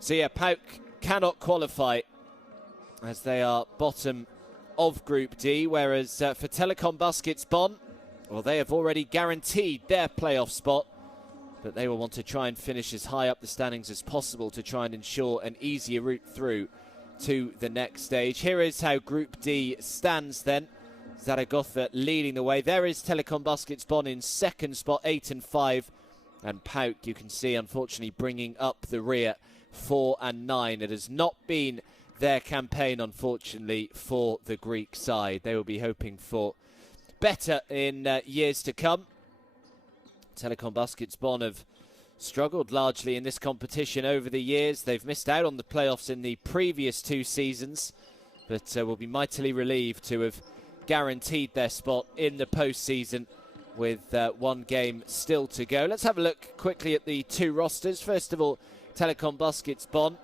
So yeah, PAOK cannot qualify as they are bottom of Group D, whereas for Telekom Baskets Bonn, well, they have already guaranteed their playoff spot, but they will want to try and finish as high up the standings as possible to try and ensure an easier route through to the next stage. Here is how Group D stands then. Zaragoza leading the way. There is Telekom Baskets Bonn in second spot, 8 and 5. And PAOK, you can see, unfortunately, bringing up the rear, 4 and 9. It has not been their campaign, unfortunately, for the Greek side. They will be hoping for better in years to come. Telekom Baskets Bonn have struggled largely in this competition over the years. They've missed out on the playoffs in the previous 2 seasons, but will be mightily relieved to have guaranteed their spot in the postseason with 1 game still to go. Let's have a look quickly at the 2 rosters. First of all, Telekom Baskets Bonn.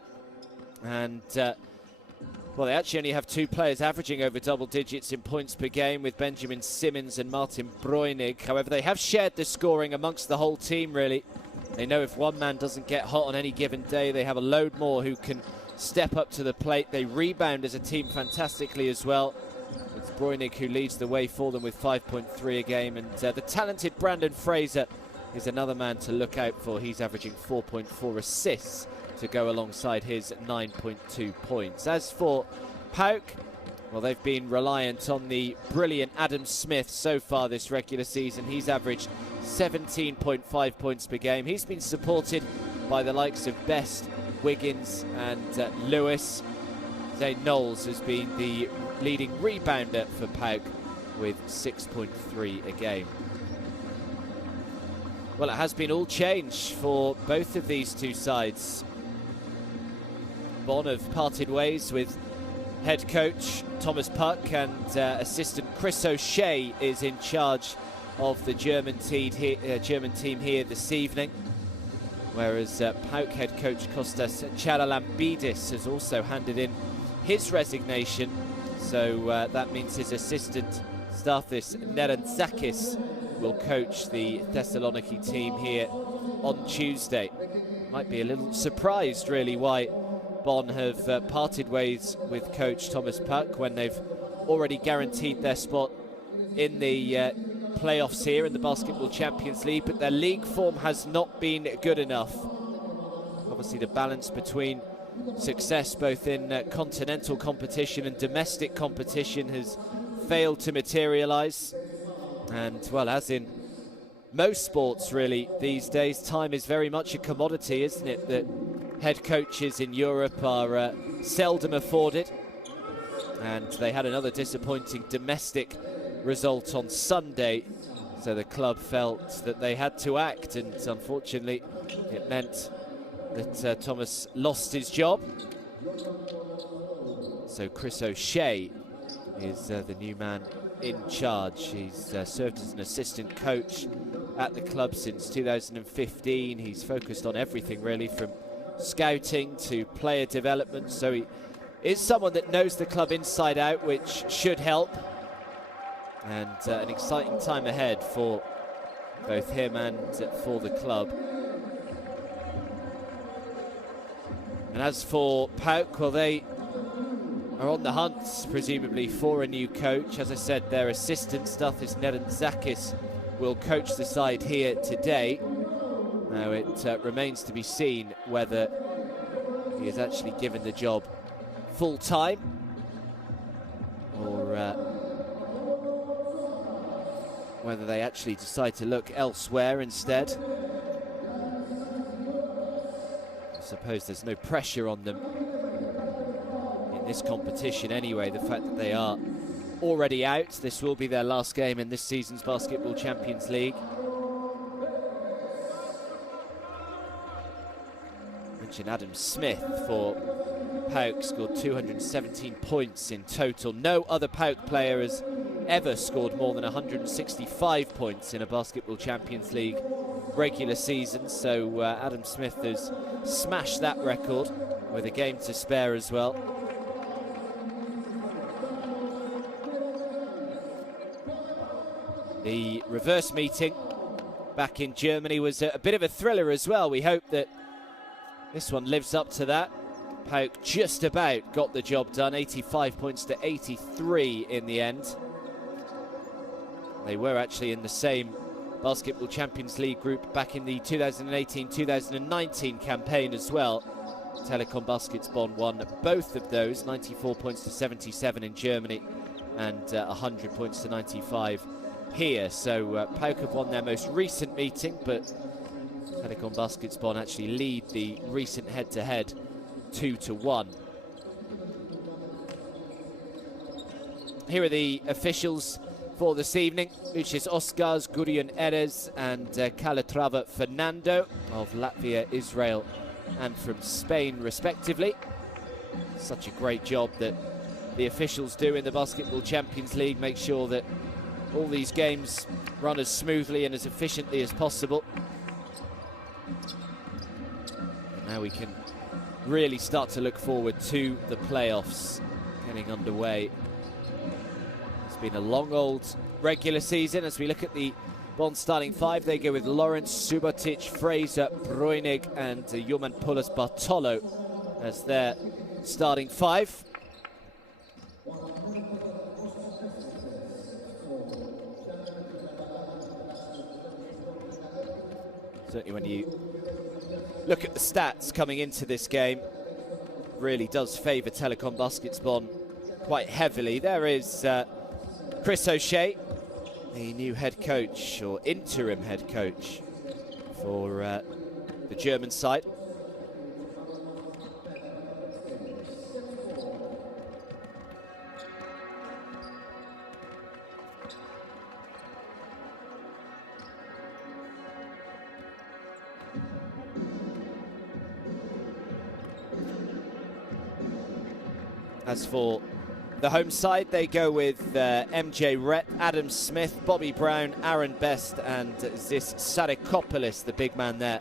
And, well, they actually only have 2 players averaging over double digits in points per game with Benjamin Simmons and Martin Breunig. However, they have shared the scoring amongst the whole team, really. They know if one man doesn't get hot on any given day, they have a load more who can step up to the plate. They rebound as a team fantastically as well. It's Breunig who leads the way for them with 5.3 a game. And the talented Brandon Fraser is another man to look out for. He's averaging 4.4 assists to go alongside his 9.2 points. As for PAOK, well, they've been reliant on the brilliant Adam Smith so far this regular season. He's averaged 17.5 points per game. He's been supported by the likes of Best, Wiggins and Lewis. Zane Knowles has been the leading rebounder for PAOK with 6.3 a game. Well, it has been all change for both of these 2 sides. Bonn have parted ways with head coach Thomas Puck, and assistant Chris O'Shea is in charge of the German team here this evening. Whereas PAOK head coach Kostas Charalambidis has also handed in his resignation. So that means his assistant Stathis Nerantzakis will coach the Thessaloniki team here on Tuesday. Might be a little surprised, really, why Bonn have parted ways with coach Thomas Puck when they've already guaranteed their spot in the playoffs here in the Basketball Champions League, but their league form has not been good enough. Obviously, the balance between success both in continental competition and domestic competition has failed to materialise. And, well, as in most sports really these days, time is very much a commodity, isn't it, that head coaches in Europe are seldom afforded. And they had another disappointing domestic result on Sunday, so the club felt that they had to act, and unfortunately it meant that Thomas lost his job. So Chris O'Shea is the new man in charge. He's served as an assistant coach at the club since 2015. He's focused on everything really, from scouting to player development, so he is someone that knows the club inside out, which should help. And an exciting time ahead for both him and for the club. And as for PAOK, well, they are on the hunt, presumably, for a new coach. As I said, their assistant, Stathis Nerantzakis, will coach the side here today. Now, it remains to be seen whether he is actually given the job full-time, or whether they actually decide to look elsewhere instead. I suppose there's no pressure on them in this competition anyway. The fact that they are already out, this will be their last game in this season's Basketball Champions League. Mention Adam Smith for PAOK, scored 217 points in total. No other PAOK player has ever scored more than 165 points in a Basketball Champions League regular season, so Adam Smith has smashed that record with a game to spare as well. The reverse meeting back in Germany was a bit of a thriller as well. We hope that This one lives up to that. PAOK just about got the job done, 85 points to 83 in the end. They were actually in the same Basketball Champions League group back in the 2018-2019 campaign as well. Telekom Baskets Bonn won both of those, 94 points to 77 in Germany and 100 points to 95 here. So PAOK have won their most recent meeting, but Telekom Baskets Bonn actually lead the recent head-to-head 2-1. Here are the officials for this evening. Lucius Oscars, Gurion Erez and Calatrava Fernando of Latvia, Israel and from Spain respectively. Such a great job that the officials do in the Basketball Champions League, make sure that all these games run as smoothly and as efficiently as possible. And now we can really start to look forward to the playoffs getting underway. It's been a long old regular season. As we look at the Bonn starting five, they go with Lawrence, Subotic, Fraser, Bruinig and Jumanpulas Bartolo as their starting five. Certainly when you look at the stats coming into this game, really does favour Telekom Baskets Bonn quite heavily. There is Chris O'Shea, the new head coach, or interim head coach for the German side. As for the home side, they go with MJ Rett, Adam Smith, Bobby Brown, Aaron Best and Zis Sarikopoulos, the big man there.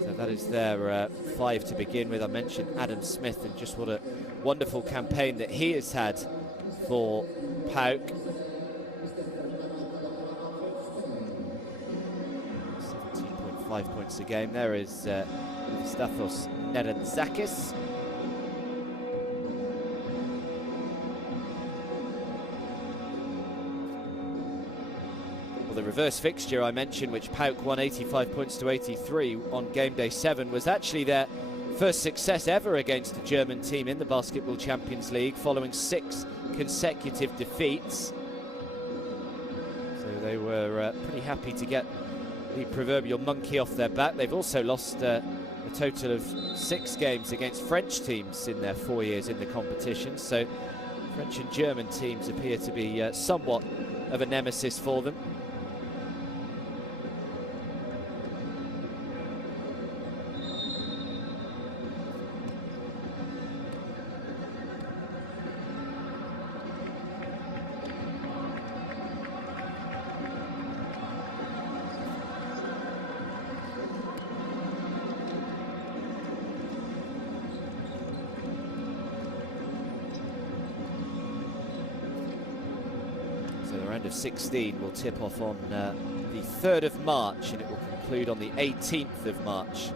So that is their five to begin with. I mentioned Adam Smith and just what a wonderful campaign that he has had for PAOK. 17.5 points a game. There is Stathos Nerantzakis. The reverse fixture I mentioned, which PAOK won 85 points to 83 on game day 7, was actually their first success ever against a German team in the Basketball Champions League, following 6 consecutive defeats. So they were pretty happy to get the proverbial monkey off their back. They've also lost a total of 6 games against French teams in their 4 years in the competition. So French and German teams appear to be somewhat of a nemesis for them. Of 16 will tip off on the 3rd of March and it will conclude on the 18th of March.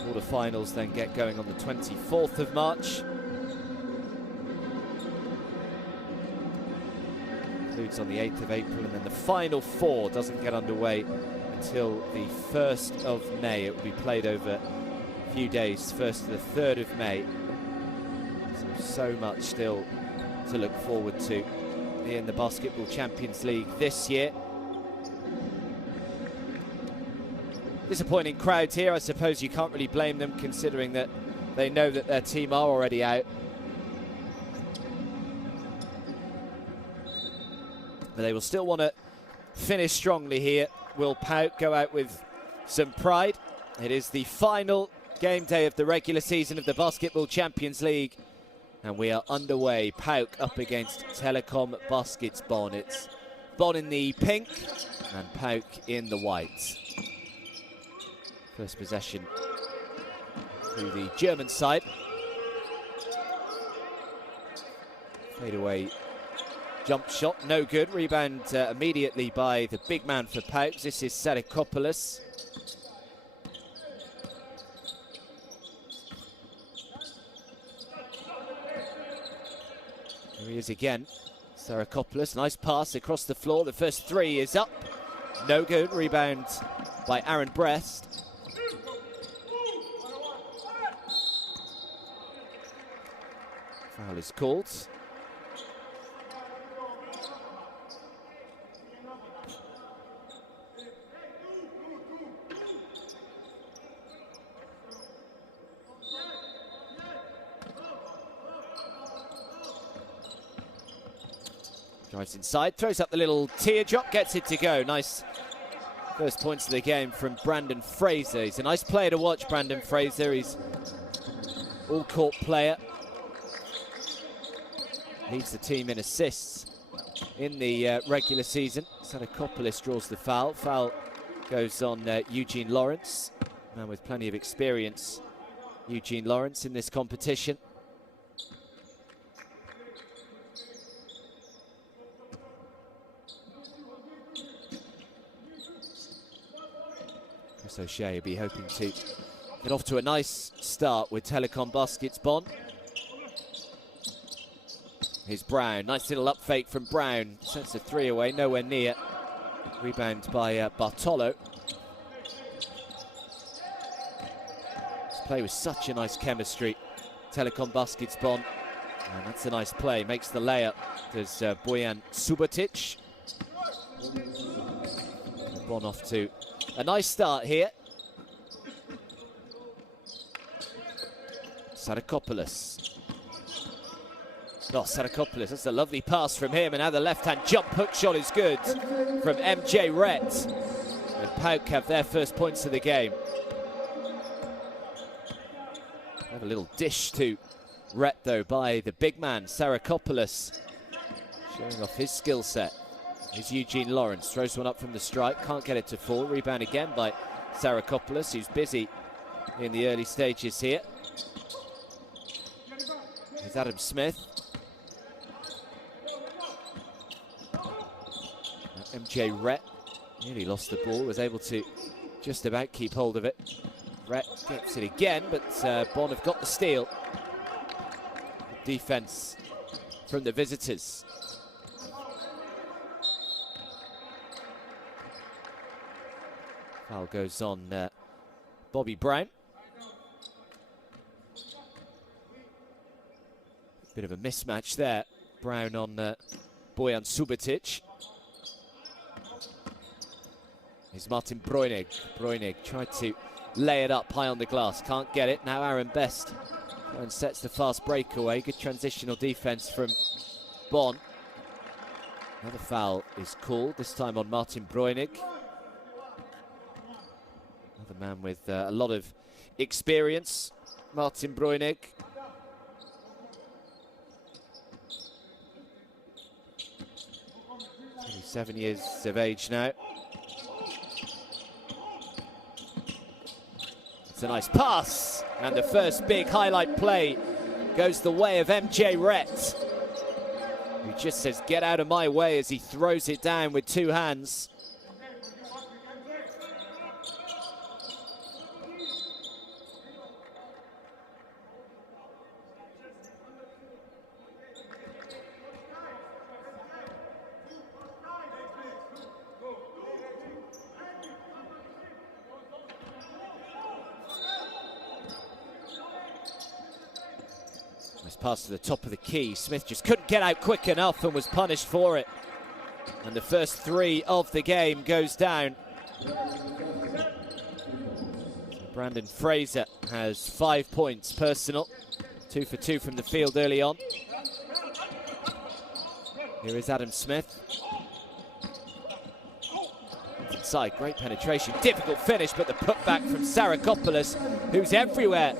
Quarterfinals then get going on the 24th of March. Concludes on the 8th of April, and then the final 4 doesn't get underway until the 1st of May. It will be played over a few days, 1st to the 3rd of May. So much still to look forward to in the Basketball Champions League this year. Disappointing crowd here. I suppose you can't really blame them, considering that they know that their team are already out. But they will still want to finish strongly here. Will PAOK go out with some pride? It is the final game day of the regular season of the Basketball Champions League. And we are underway. PAOK up against Telekom Baskets Bonn. It's Bonn in the pink and PAOK in the white. First possession to the German side. Fade away jump shot, no good. Rebound immediately by the big man for PAOK. This is Sarikopoulos. Here he is again. Sarakopoulos, nice pass across the floor. The first three is up. No good. Rebound by Aaron Brest. Foul is called. Drives inside, throws up the little teardrop, gets it to go. Nice first points of the game from Brandon Fraser. He's a nice player to watch, Brandon Fraser. He's all-court player. Leads the team in assists in the regular season. Sarakopoulos draws the foul. Foul goes on Eugene Lawrence. Man with plenty of experience, Eugene Lawrence, in this competition. Chris O'Shea will be hoping to get off to a nice start with Telekom Baskets Bonn. Here's Brown, nice little up fake from Brown. Sends a three away, nowhere near. Rebound by Bartolo. This play with such a nice chemistry. Telekom Baskets Bonn. And that's a nice play, makes the layup. There's Bojan Subotic. Bonn off to a nice start here. Sarakopoulos. Oh, Sarakopoulos, that's a lovely pass from him, and now the left-hand jump hook shot is good from MJ Rett. And PAOK have their first points of the game. Have a little dish to Rett, though, by the big man, Sarakopoulos, showing off his skill set. Here's Eugene Lawrence, throws one up from the strike, can't get it to fall. Rebound again by Sarakopoulos, who's busy in the early stages here. Here's Adam Smith. MJ Rett nearly lost the ball, was able to just about keep hold of it. Rett gets it again, but Bonn have got the steal. Good defense from the visitors. Foul goes on Bobby Brown. Bit of a mismatch there. Brown on Bojan Subotic. Here's Martin Breunig. Breunig tried to lay it up high on the glass. Can't get it. Now Aaron Best and sets the fast breakaway. Good transitional defense from Bonn. Another foul is called, this time on Martin Breunig. Another man with a lot of experience, Martin Breunig. He's 7 years of age now. It's a nice pass, and the first big highlight play goes the way of MJ Rett, who just says, "Get out of my way," as he throws it down with two hands. Nice pass to the top of the key. Smith just couldn't get out quick enough and was punished for it. And the first three of the game goes down. So Brandon Fraser has 5 points personal. 2 for 2 from the field early on. Here is Adam Smith. Inside, great penetration. Difficult finish, but the putback from Sarakopoulos, who's everywhere.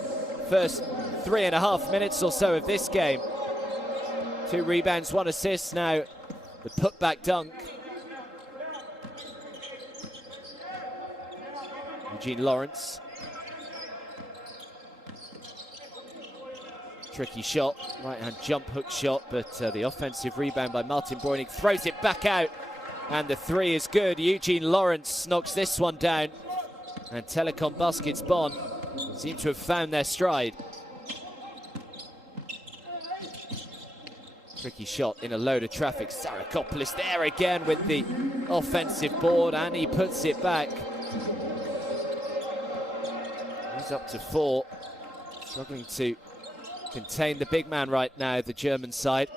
First 3.5 minutes or so of this game. 2 rebounds, 1 assist. Now the putback dunk. Eugene Lawrence. Tricky shot, right hand jump hook shot, but the offensive rebound by Martin Breunig throws it back out, and the three is good. Eugene Lawrence knocks this one down, and Telekom Baskets Bonn seem to have found their stride. Tricky shot in a load of traffic. Sarakopoulos there again with the offensive board, and he puts it back. He's up to 4. Struggling to contain the big man right now, the German side.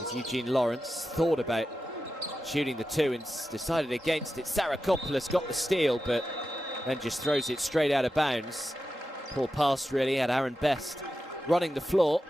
As Eugene Lawrence thought about shooting the 2 and decided against it. Sarakopoulos got the steal, but then just throws it straight out of bounds. Poor pass, really. Had Aaron Best running the floor.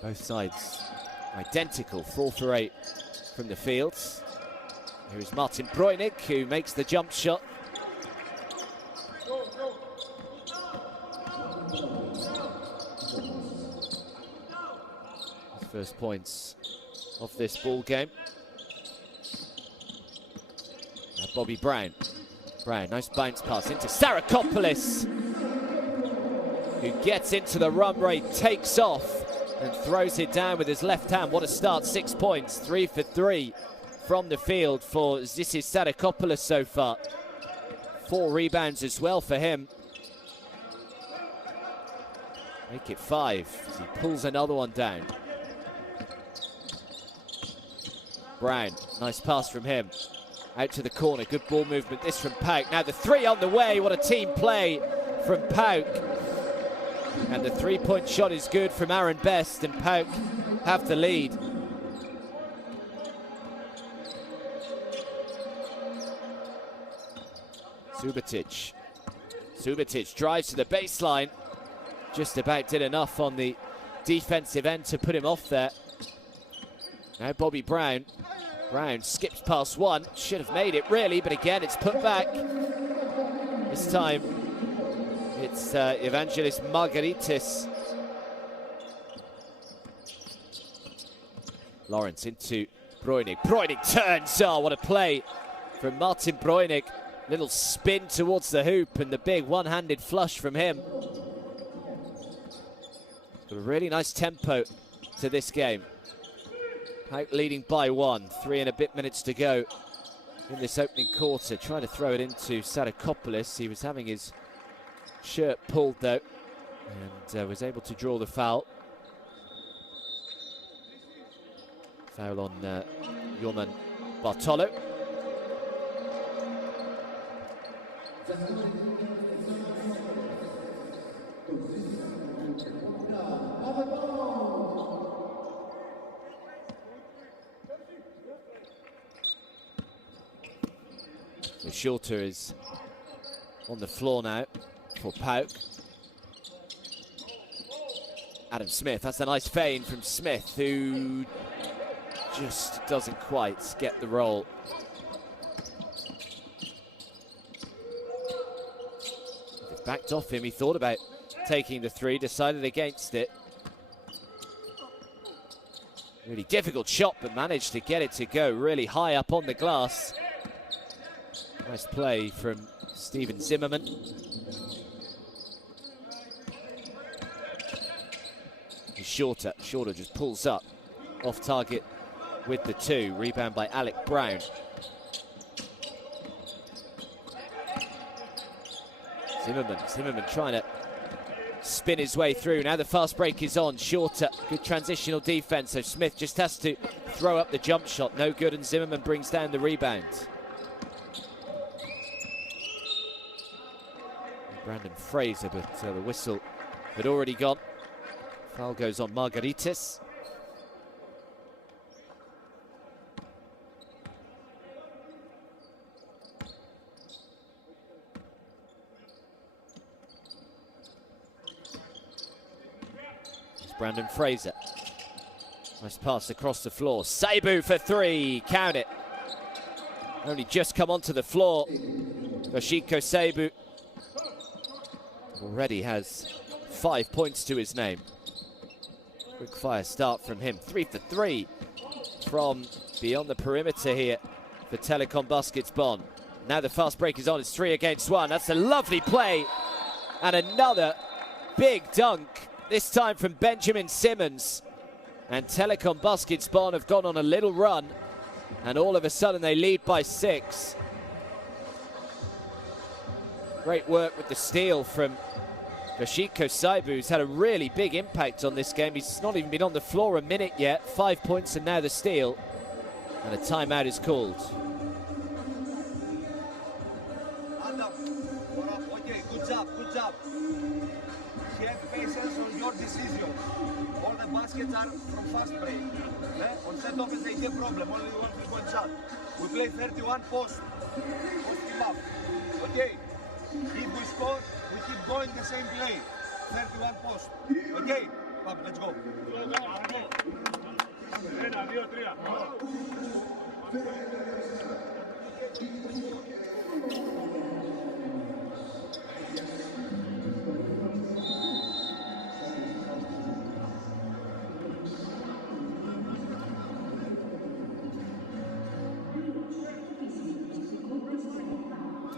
Both sides identical, 4 for 8 from the fields. Here is Martin Breunig, who makes the jump shot. His first points of this ball game. Now Bobby Brown. Brown, nice bounce pass into Sarakopoulos, who gets into the run rate, takes off, and throws it down with his left hand. What a start, 6 points, 3 for 3 from the field for Zisis Sarakopoulos so far. 4 rebounds as well for him. Make it 5 as he pulls another one down. Brown, nice pass from him. Out to the corner, good ball movement, this from PAOK. Now the 3 on the way, what a team play from PAOK. And the 3-point shot is good from Aaron Best, and PAOK have the lead. Subotic drives to the baseline. Just about did enough on the defensive end to put him off there. Now Bobby Brown. Brown skips past one. Should have made it really, but again it's put back. This time it's Evangelis Margaritis. Lawrence into Breunig. Breunig turns. Oh, what a play from Martin Breunig. Little spin towards the hoop and the big one-handed flush from him. Got a really nice tempo to this game. PAOK leading by 1. 3 and a bit minutes to go in this opening quarter. Trying to throw it into Sarakopoulos. He was having his shirt pulled though, and was able to draw the foul. Foul on Yorman Bartolo. So Shorter is on the floor now for PAOK. Adam Smith, that's a nice feint from Smith, who just doesn't quite get the roll. It's backed off him, he thought about taking the 3, decided against it. Really difficult shot, but managed to get it to go really high up on the glass. Nice play from Steven Zimmerman. Shorter just pulls up off target with the 2. Rebound by Alec Brown. Zimmerman trying to spin his way through. Now the fast break is on. Shorter, good transitional defense. So Smith just has to throw up the jump shot. No good, and Zimmerman brings down the rebound. Brandon Fraser, but the whistle had already gone. Foul goes on Margaritis. It's Brandon Fraser. Nice pass across the floor. Seibu for 3. Count it. Only just come onto the floor. Yoshiko Seibu already has 5 points to his name. Quick fire start from him. 3 for 3 from beyond the perimeter here for Telekom Baskets Bonn. Now the fast break is on. It's 3 against 1. That's a lovely play And another big dunk, this time from Benjamin Simmons. And Telekom Baskets Bonn have gone on a little run, and all of a sudden they lead by 6. Great work with the steal from Yoshiko Saibu, who's had a really big impact on this game. He's not even been on the floor a minute yet. 5 points and now the steal. And a timeout is called. Okay, good job, good job. Have patience on your decision. All the baskets are from fast break. On set offense they have problem, only 1 3-point shot. We play 31 post. Post him up. Okay? If we score, we keep going the same play. 31 post. Okay? Come, let's go.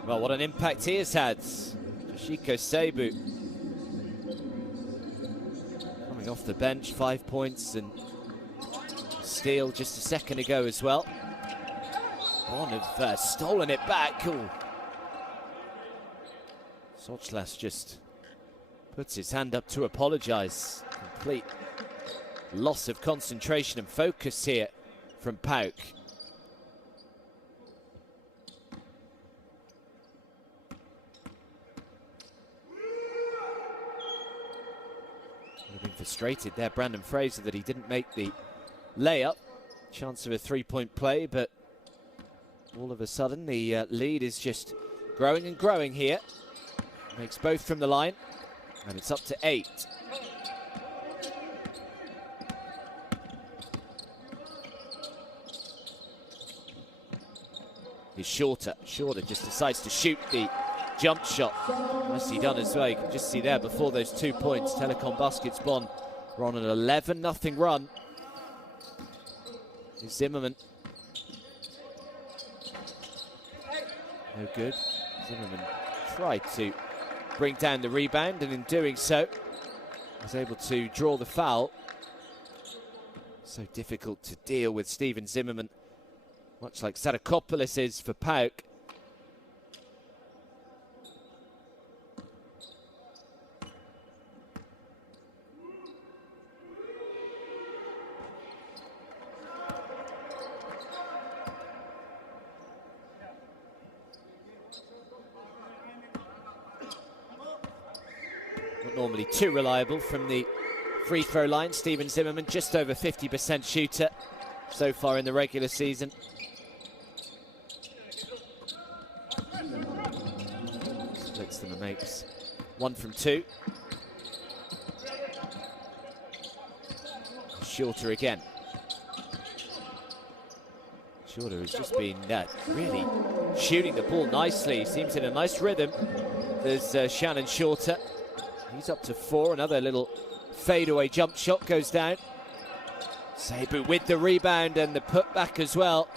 Well, what an impact he has had. Yoshiko Saibu coming off the bench, 5 points and steal just a second ago as well. Bonn have stolen it back. Sochlas just puts his hand up to apologise. Complete loss of concentration and focus here from PAOK. Been frustrated there, Brandon Fraser, that he didn't make the layup. Chance of a 3-point play, but all of a sudden the lead is just growing and growing here. Makes both from the line, and it's up to 8. He's Shorter just decides to shoot the jump shot. Nicely done as well. You can just see there before those 2 points, Telekom Baskets Bonn were on an 11-0 run. Zimmerman. No good. Zimmerman tried to bring down the rebound, and in doing so was able to draw the foul. So difficult to deal with Steven Zimmerman, much like Sarakopoulos is for PAOK. Not normally too reliable from the free throw line. Steven Zimmerman, just over 50% shooter so far in the regular season. Splits them and makes 1 from 2. Shorter again. Shorter has just been really shooting the ball nicely. Seems in a nice rhythm. There's Shannon Shorter. He's up to 4. Another little fadeaway jump shot goes down. Saibu with the rebound and the putback as well.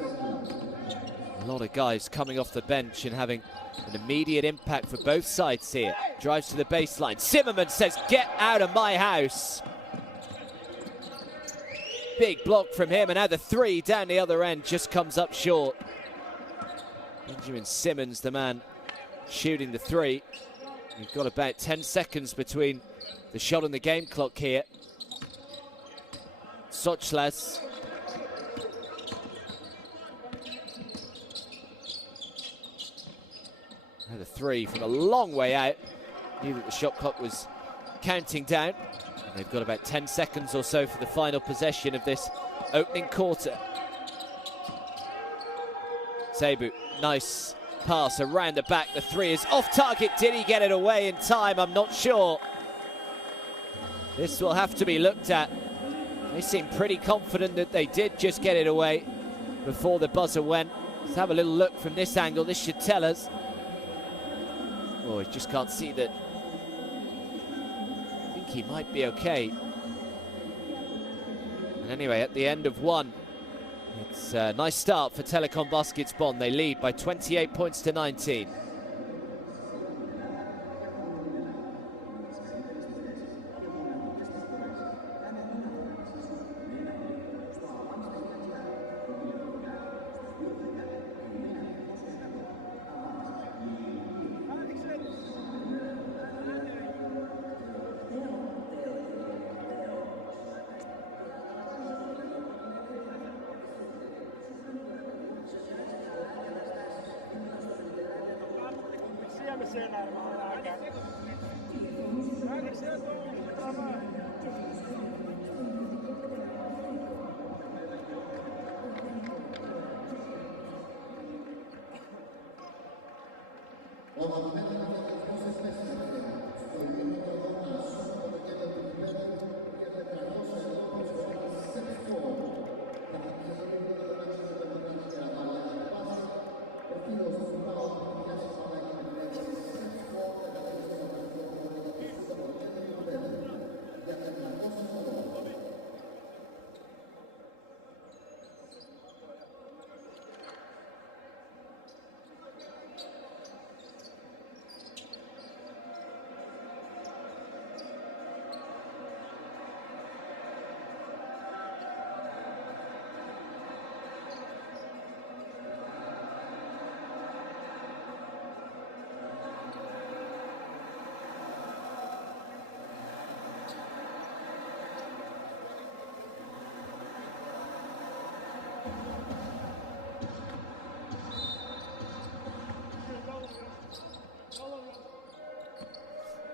A lot of guys coming off the bench and having an immediate impact for both sides here. Drives to the baseline. Zimmerman says, "Get out of my house." Big block from him, and now the 3 down the other end just comes up short. Benjamin Simmons, the man shooting the 3. We've got about 10 seconds between the shot and the game clock here. Sochlas. Now the 3 from a long way out. Knew that the shot clock was counting down. And they've got about 10 seconds or so for the final possession of this opening quarter. Saibu, nice pass around the back. The 3 is off target. Did he get it away in time? I'm not sure. This will have to be looked at. They seem pretty confident that they did just get it away before the buzzer went. Let's have a little look from this angle. This should tell us. Oh, he just can't see that. I think he might be okay. And anyway, at the end of 1, it's a nice start for Telekom Baskets Bonn. They lead by 28 points to 19.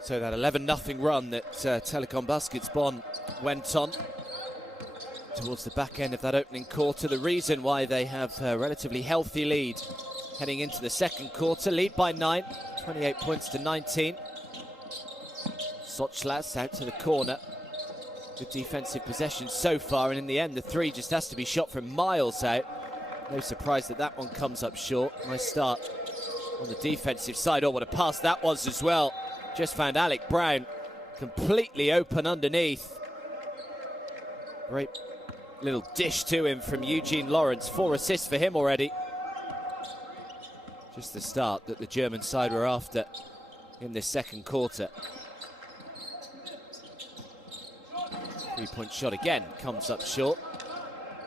So that 11-0 run that Telekom Baskets Bonn went on towards the back end of that opening quarter, the reason why they have a relatively healthy lead heading into the second quarter. Lead by 9, 28 points to 19. Sochlas out to the corner. Good defensive possession so far, and in the end the three just has to be shot from miles out. No surprise that that one comes up short. Nice start on the defensive side. Oh, what a pass that was as well. Just found Alec Brown completely open underneath. Great little dish to him from Eugene Lawrence. 4 assists for him already. Just the start that the German side were after in this second quarter. 3-point shot again comes up short.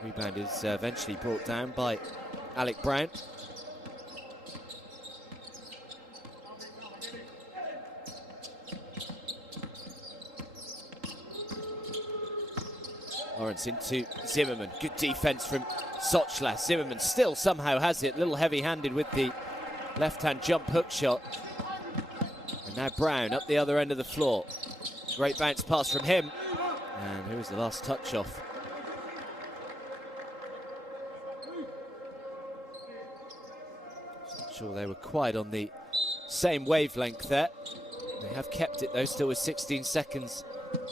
Rebound is eventually brought down by Alec Brown. Lawrence into Zimmerman. Good defense from Sochlas. Zimmerman still somehow has it. A little heavy-handed with the left-hand jump hook shot. And now Brown up the other end of the floor. Great bounce pass from him. And who was the last touch off? Not sure they were quite on the same wavelength there. They have kept it though, still with 16 seconds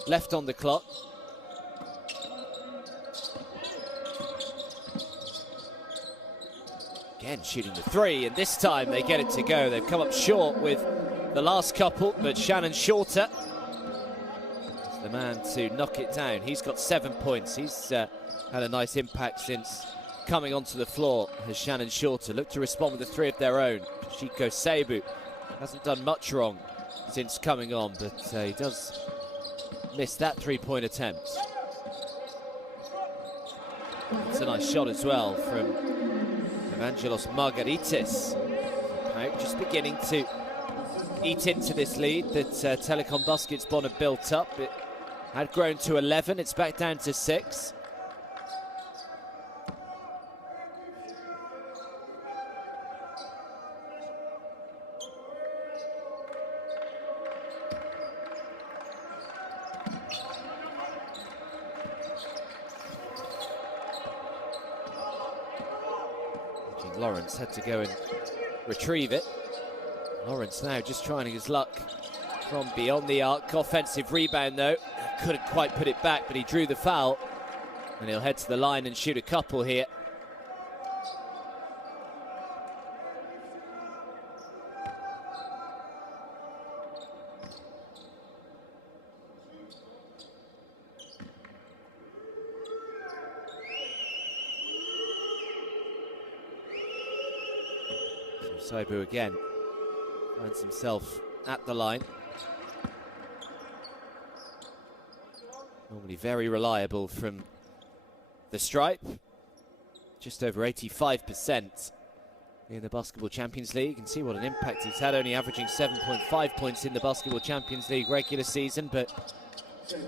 left on the clock. Again shooting the three, and this time they get it to go. They've come up short with the last couple, but Shannon Shorter is the man to knock it down. He's got 7 points. He's had a nice impact since coming onto the floor. Has Shannon Shorter looked to respond with a three of their own. Shiko Seibu hasn't done much wrong since coming on, but he does miss that three-point attempt. It's a nice shot as well from Evangelos Margaritis. PAOK just beginning to eat into this lead that Telekom Baskets Bonn have built up. It had grown to 11, it's back down to 6. Lawrence had to go and retrieve it. Lawrence now just trying his luck from beyond the arc. Offensive rebound though. Couldn't quite put it back, but he drew the foul. And he'll head to the line and shoot a couple here. Seibu again finds himself at the line. Normally very reliable from the stripe. Just over 85% in the Basketball Champions League. You can see what an impact he's had, only averaging 7.5 points in the Basketball Champions League regular season, but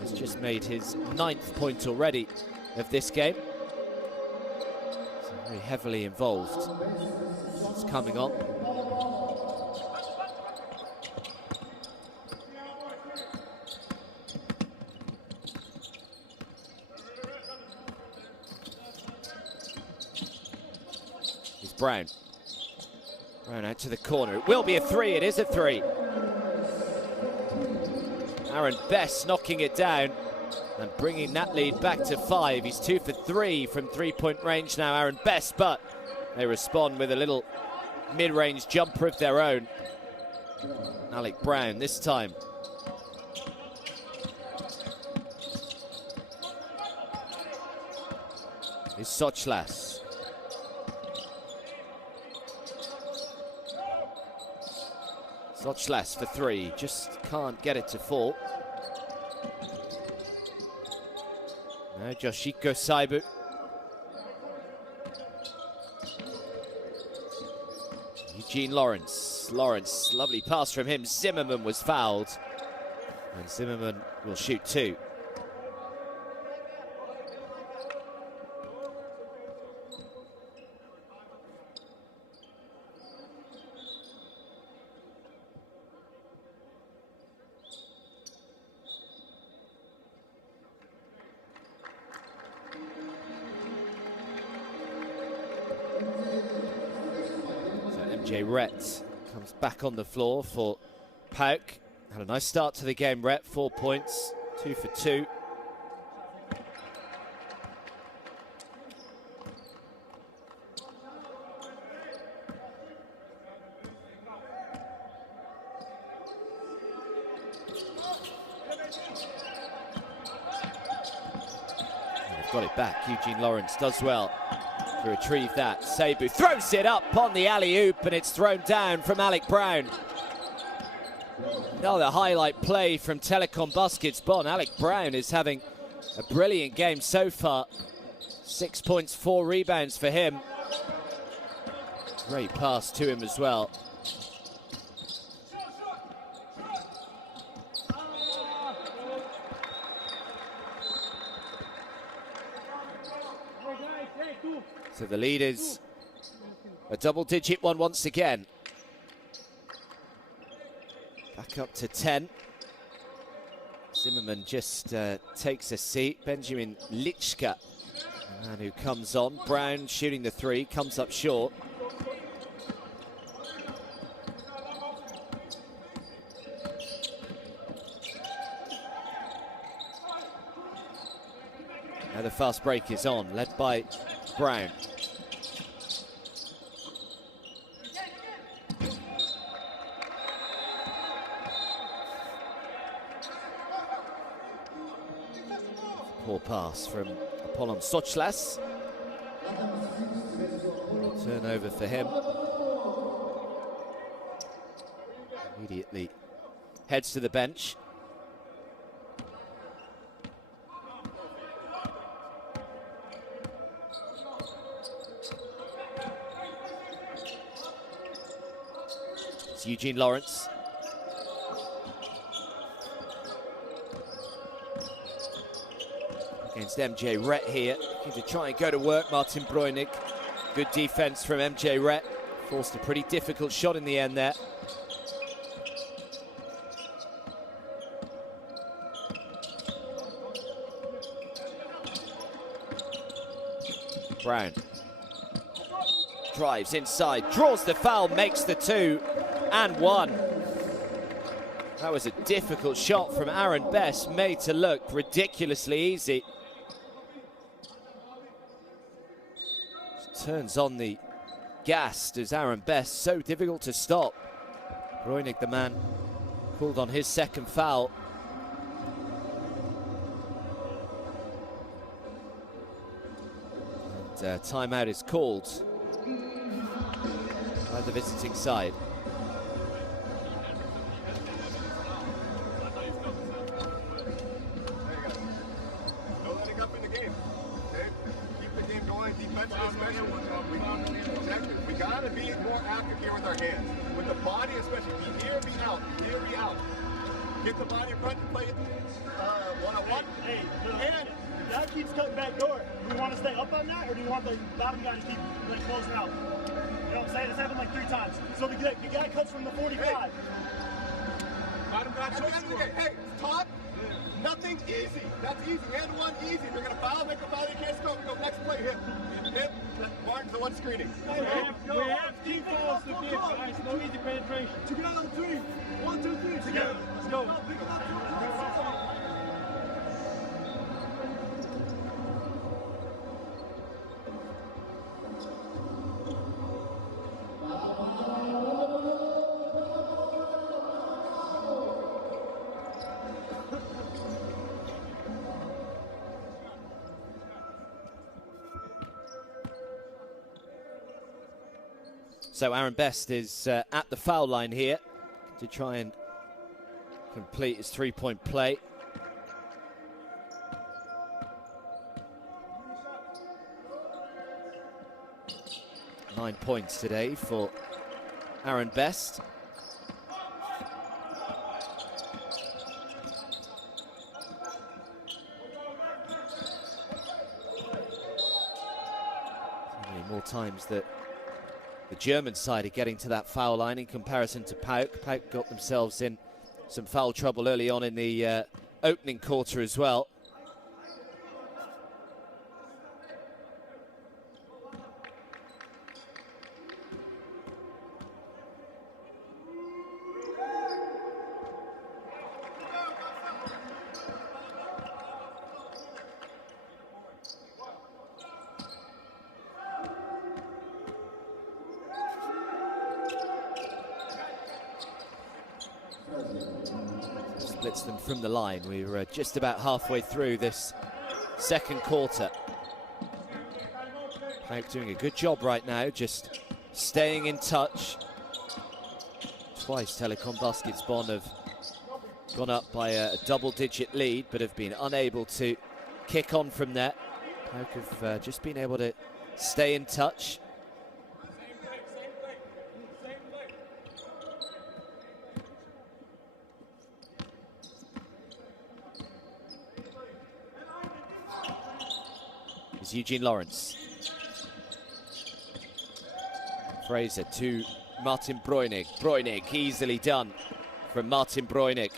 has just made his 9th point already of this game. So very heavily involved. It's coming on. Brown. Brown out to the corner. It will be a three. It is a three. Aaron Best knocking it down and bringing that lead back to 5. He's 2 for 3 from three-point range now, Aaron Best, but they respond with a little mid-range jumper of their own. Alec Brown this time. Is Sochlas. Sochlas for 3, just can't get it to fall. No, Joshiko Saibu. Eugene Lawrence. Lawrence, lovely pass from him. Zimmerman was fouled. And Zimmerman will shoot 2. Rhett comes back on the floor for PAOK. Had a nice start to the game, Rhett. 4 points, 2 for 2. They've got it back. Eugene Lawrence does well to retrieve that. Saibu throws it up on the alley-oop, and it's thrown down from Alec Brown. Another highlight play from Telekom Baskets Bonn. Alec Brown is having a brilliant game so far. 6 points, 4 rebounds for him. Great pass to him as well. So the lead is a double-digit one once again. Back up to 10. Zimmerman just takes a seat. Benjamin Lichka, the man who comes on. Brown shooting the 3, comes up short. Now the fast break is on, led by Brown. Poor pass from Apollon Sochlas. Turnover for him. Immediately heads to the bench. It's Eugene Lawrence. Against MJ Rhett here, looking to try and go to work. Martin Breunig, good defense from MJ Rhett. Forced a pretty difficult shot in the end there. Brown drives inside, draws the foul, makes the 2 and 1. That was a difficult shot from Aaron Best, made to look ridiculously easy. Turns on the gas as Aaron Best, so difficult to stop. Breunig, the man, called on his second foul. And timeout is called by the visiting side. We gotta be more active here with our hands. With the body especially. Be here, be out. Be here, be out. Get the body in front and play it one-on-one. Hey, if that keeps cutting back door, do we want to stay up on that, or do you want the bottom guy to keep closing out? You know what I'm saying? It's happened like 3 times. So the guy cuts from the 45. Hey, bottom guy, hey, talk. Nothing easy. That's easy. Hand one easy. They're gonna foul, make a foul, you can't score. Go next play, hip. Hip. Martin's the one screening. We have team fouls to give, guys. No easy penetration. Together on three. 1, 2, 3. Together. Let's go. So Aaron Best is at the foul line here to try and complete his three-point play. Nine points today for Aaron Best. How many more times that the German side are getting to that foul line in comparison to PAOK. PAOK got themselves in some foul trouble early on in the opening quarter as well. Splits them from the line. We were just about halfway through this second quarter. PAOK doing a good job right now, just staying in touch. Twice Telekom Baskets Bonn have gone up by a double-digit lead, but have been unable to kick on from there. PAOK have just been able to stay in touch. Eugene Lawrence. Fraser to Martin Breunig. Breunig easily done from Martin Breunig.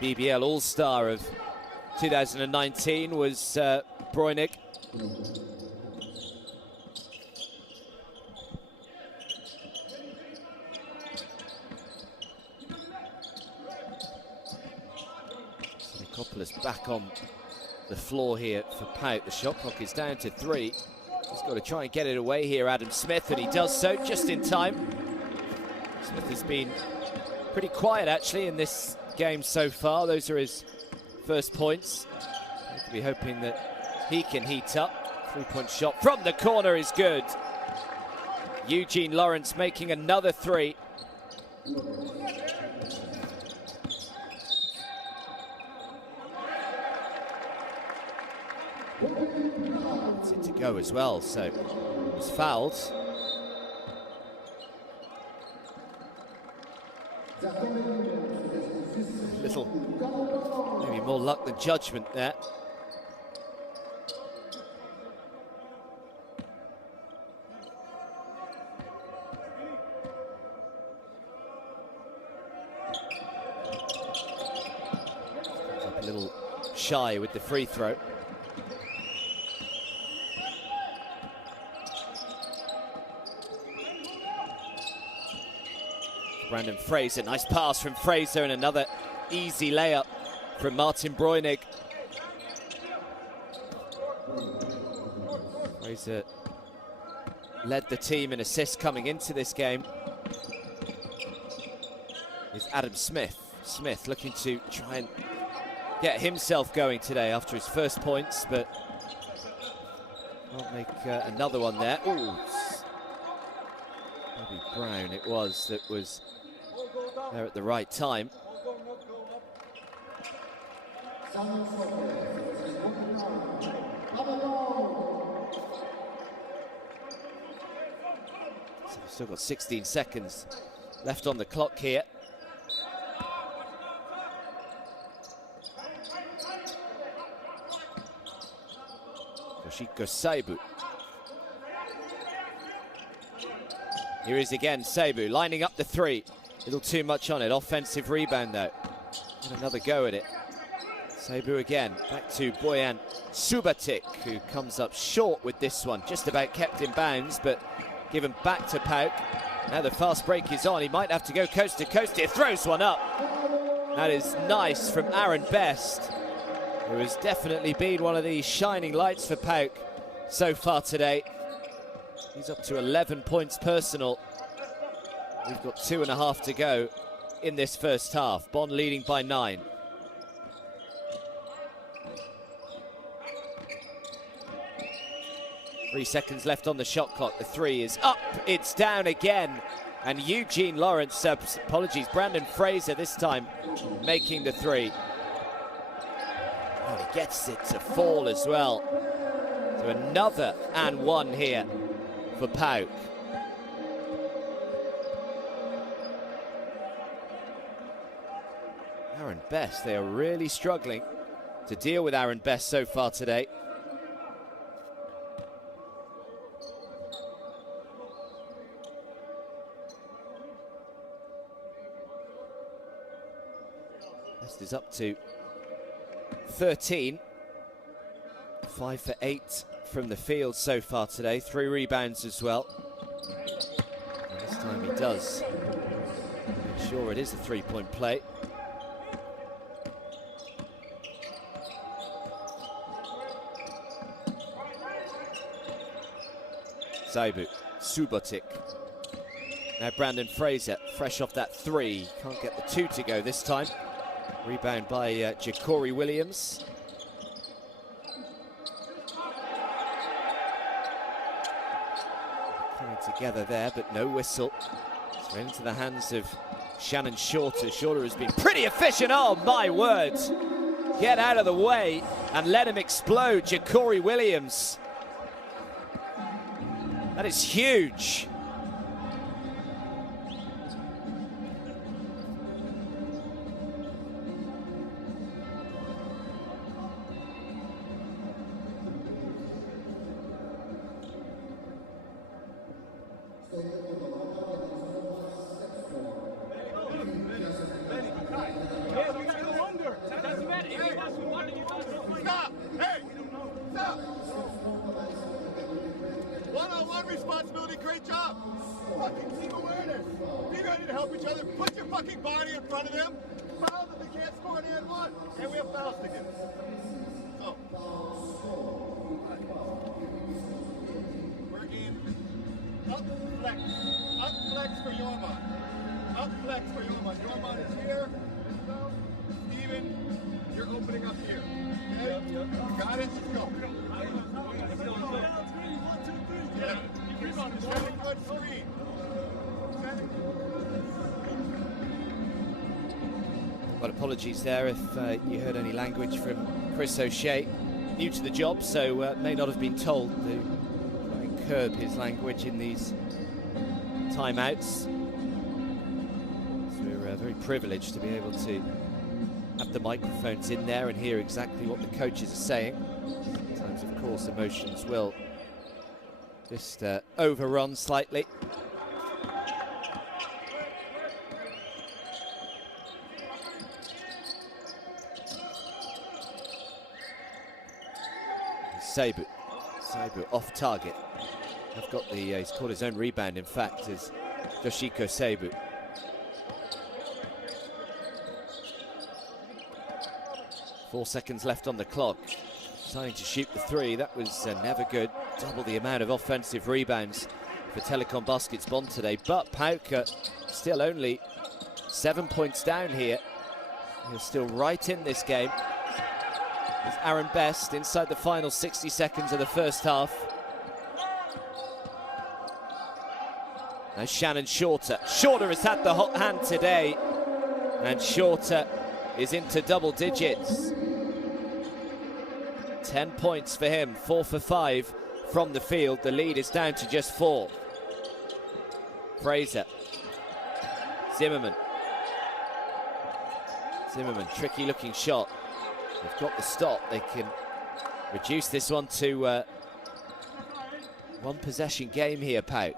BBL All-Star of 2019 was Breunig. Nicopolis back on the floor here for PAOK. The shot clock is down to 3. He's got to try and get it away here, Adam Smith, and he does so just in time. Smith has been pretty quiet actually in this game so far. Those are his first points. We could be hoping that he can heat up. Three-point shot from the corner is good. Eugene Lawrence making another 3. It's it to go as well, so it was fouled. Little, maybe more luck than judgment there. Up a little shy with the free throw. Brandon Fraser, nice pass from Fraser and another easy layup from Martin Breunig. Fraser led the team in assists coming into this game. Is Adam Smith. Smith looking to try and get himself going today after his first points, but can't make another one there. Ooh, Bobby Brown it was that was there at the right time. So we've still got 16 seconds left on the clock here. Yoshiko Seibu. Here is again Seibu lining up the 3. A little too much on it. Offensive rebound though. And another go at it. Seibu again, back to Bojan Subotic, who comes up short with this one. Just about kept in bounds, but given back to PAOK. Now the fast break is on. He might have to go coast to coast here. Throws one up. That is nice from Aaron Best, who has definitely been one of the shining lights for PAOK so far today. He's up to 11 points personal. We've got 2.5 to go in this first half. Bonn leading by 9. Three seconds left on the shot clock. The three is up, it's down again. And Eugene Lawrence, apologies, Brandon Fraser this time making the three. Oh, he gets it to fall as well. So another and one here for PAOK. Aaron Best, they are really struggling to deal with Aaron Best so far today. Best is up to 13. 5 for 8 from the field so far today. 3 rebounds as well. And this time he does make sure it is a three-point play. Seibu, Subotic. Now Brandon Fraser, fresh off that three. Can't get the two to go this time. Rebound by Ja'Cory Williams. Coming together there, but no whistle. Straight into the hands of Shannon Shorter. Shorter has been pretty efficient. Oh, my word. Get out of the way and let him explode, Ja'Cory Williams. That is huge. One-on-one responsibility, great job. Fucking team awareness. Be ready to help each other. Put your fucking body in front of them. Foul that they can't score an and one. And we have fouls to give. So. Working. Up flex. Up flex for Yorman. Up flex for Yorman. Yorman is here. Steven, you're opening up here. Okay? Yep. Got it? Let's go. Yeah. But apologies there if you heard any language from Chris O'Shea. New to the job, so may not have been told to try and curb his language in these timeouts. So we're very privileged to be able to have the microphones in there and hear exactly what the coaches are saying. Sometimes, of course, emotions will just overrun slightly. Seibu off target. I've got the, he's caught his own rebound, in fact, is Yoshiko Seibu. Four seconds left on the clock. Starting to shoot the three. That was never good. Double the amount of offensive rebounds for Telekom Baskets Bonn today. But PAOK still only 7 points down here. They're still right in this game. It's Aaron Best inside the final 60 seconds of the first half. Now Shannon Shorter. Shorter has had the hot hand today. And Shorter is into double digits. 10 points for him, 4 for 5 from the field. The lead is down to just 4. Fraser. Zimmerman, tricky looking shot. They've got the stop. They can reduce this one to one possession game here, PAOK.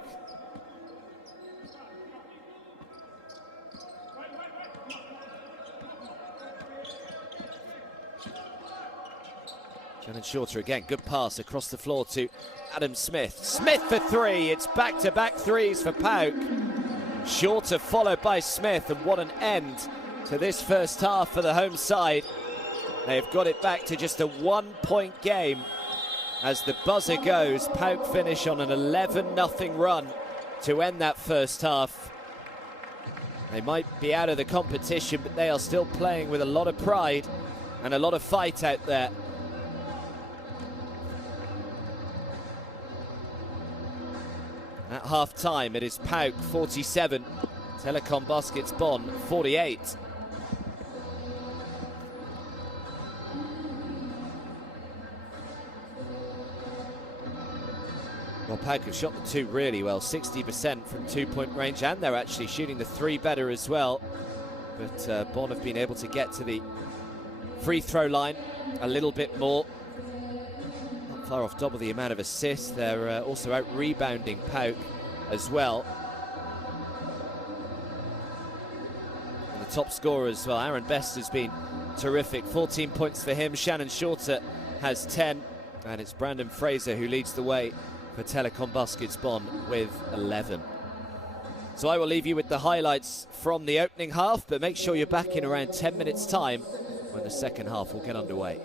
Shannon Shorter again, good pass across the floor to Adam Smith. Smith for three, it's back-to-back threes for PAOK. Shorter followed by Smith, and what an end to this first half for the home side. They've got it back to just a 1-point game. As the buzzer goes, PAOK finish on an 11-0 run to end that first half. They might be out of the competition, but they are still playing with a lot of pride and a lot of fight out there. At half-time, it is PAOK 47, Telekom Baskets Bonn 48. Well, PAOK have shot the two really well, 60% from two-point range, and they're actually shooting the three better as well. But Bonn have been able to get to the free throw line a little bit more. Not far off double the amount of assists. They're also out rebounding PAOK as well. And the top scorer as well, Aaron Best, has been terrific. 14 points for him. Shannon Shorter has 10. And it's Brandon Fraser who leads the way for Telekom Baskets Bonn with 11. So I will leave you with the highlights from the opening half, but make sure you're back in around 10 minutes time when the second half will get underway.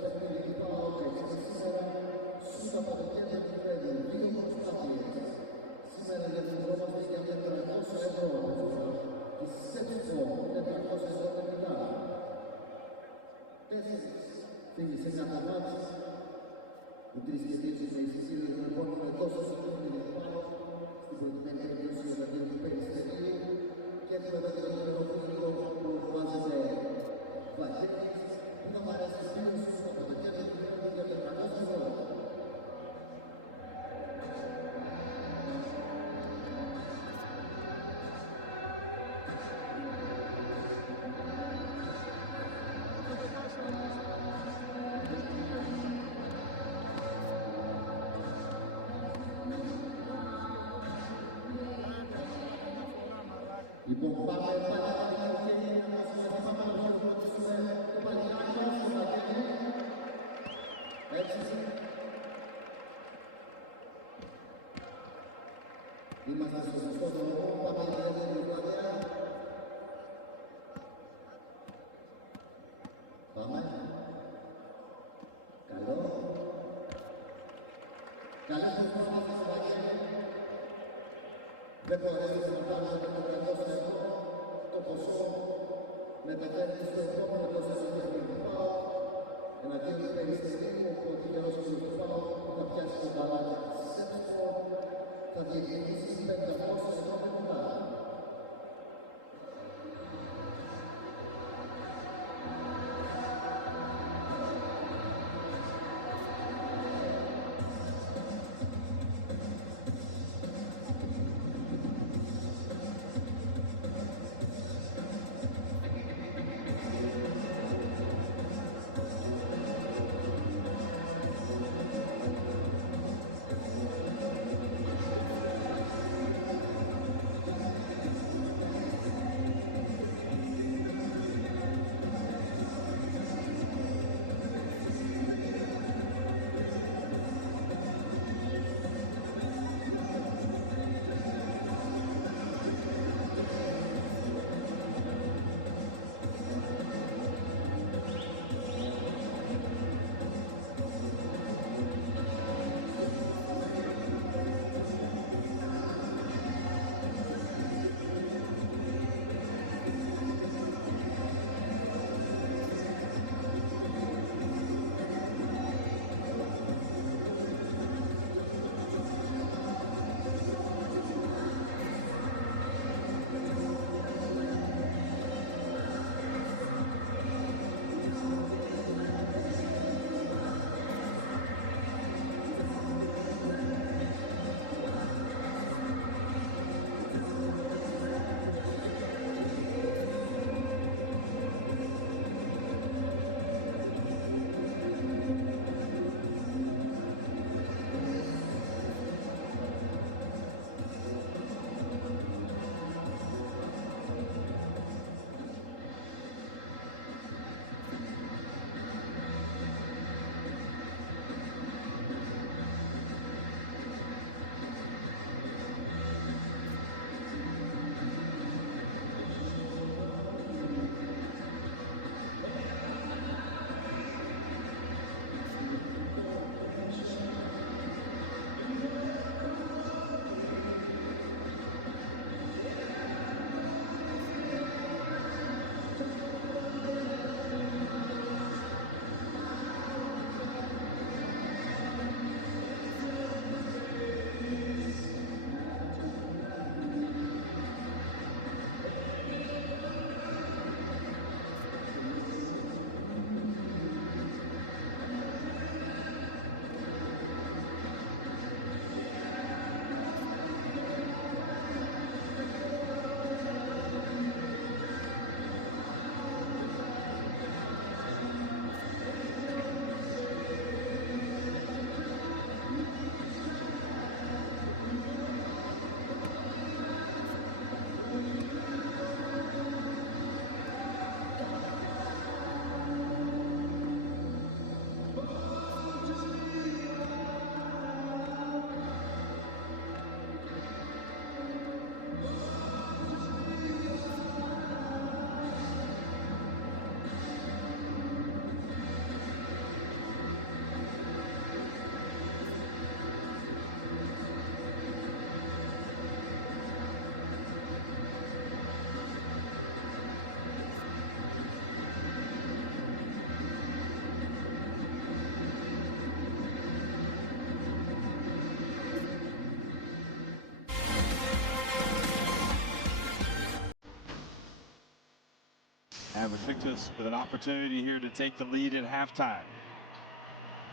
Besiktas with an opportunity here to take the lead at halftime.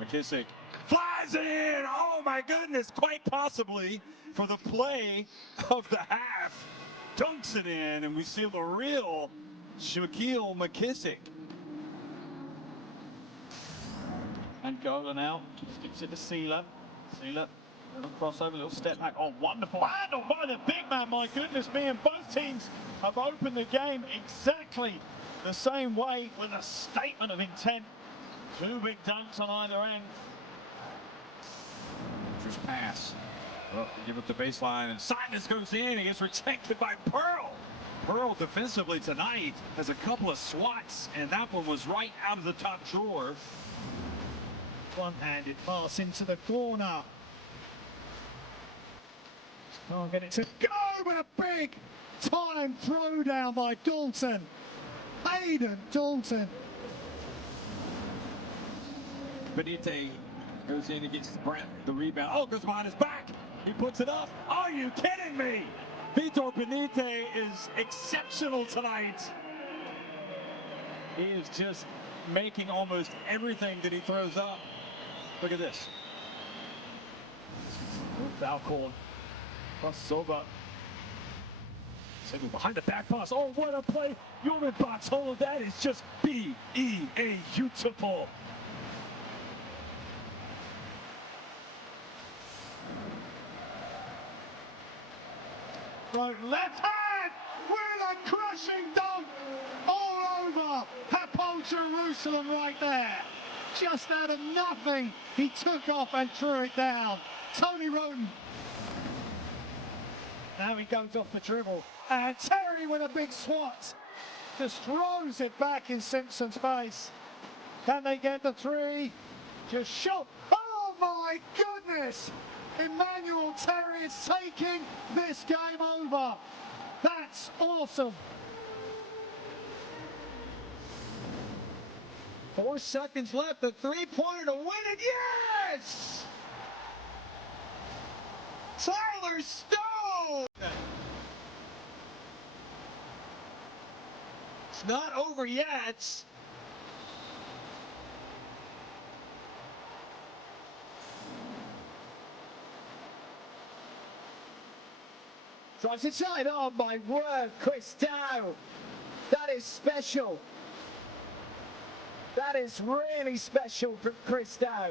McKissick flies in. Oh my goodness, quite possibly for the play of the half. Dunks it in, and we see the real Shaquille McKissick. And Gola now sticks it to Sealer. Sealer, little crossover, little step back. Oh, wonderful handle by the big man. My goodness me, and both teams have opened the game exactly the same way with a statement of intent. Two big dunks on either end. Just pass. Give it the baseline, and Sinus goes in. He gets rejected by Pearl. Pearl defensively tonight has a couple of swats, and that one was right out of the top drawer. Front-handed pass into the corner. Can't get it to go, but a big time throwdown by Dalton. Hayden Dalton. Benite goes in and gets the rebound. Oh, Guzman is back. He puts it up. Are you kidding me? Vitor Benite is exceptional tonight. He is just making almost everything that he throws up. Look at this. Foul call. Crossover. Signal behind the back pass. Oh, what a play. Yorin Bartolo, that is just beautiful. Right, left hand with a crushing dunk all over Hapoel Jerusalem right there. Just out of nothing, he took off and threw it down. Tony Roten. Now he goes off the dribble. And Terry with a big swat. Just throws it back in Simpson's face. Can they get the three? Just shot. Oh my goodness! Emmanuel Terry is taking this game over. That's awesome. 4 seconds left, the three-pointer to win it, yes! Tyler Stone! It's not over yet. Tries to tie it. Oh my word, Chris Dow. That is special. That is really special from Chris Dow.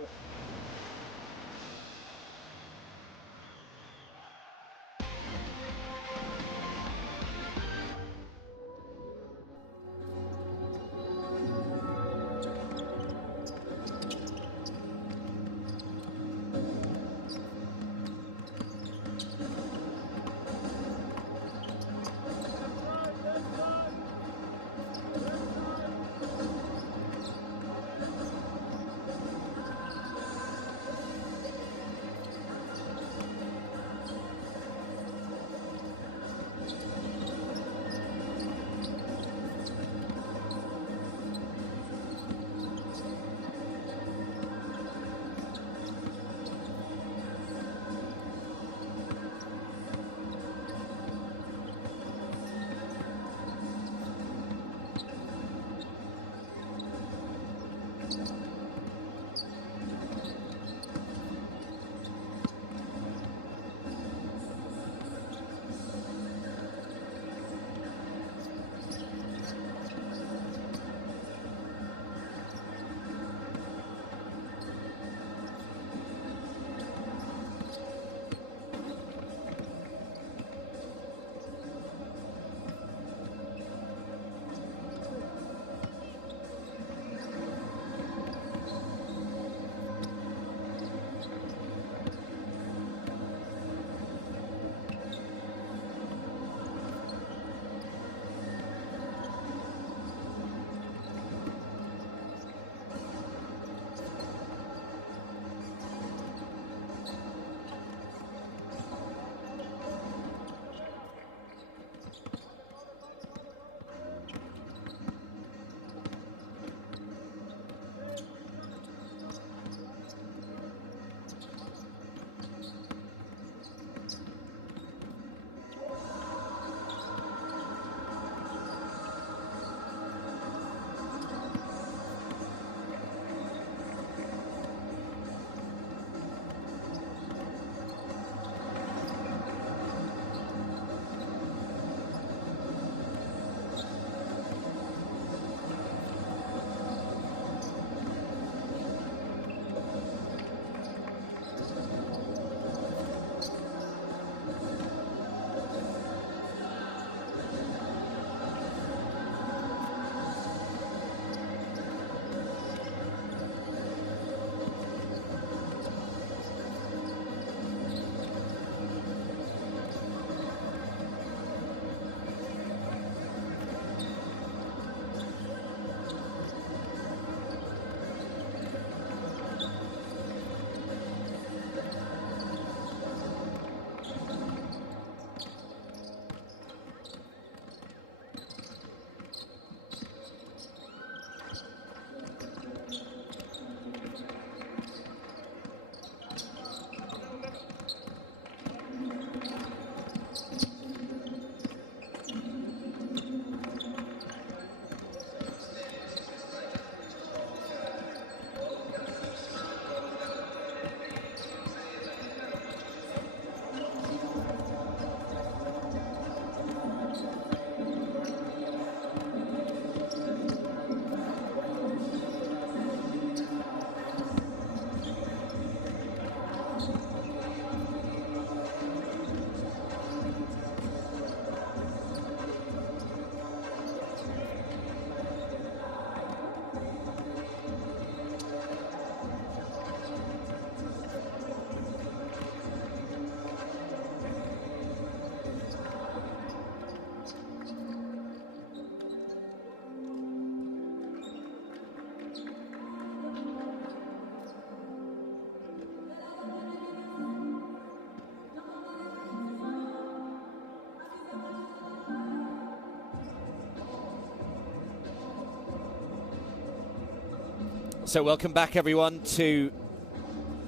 So welcome back everyone to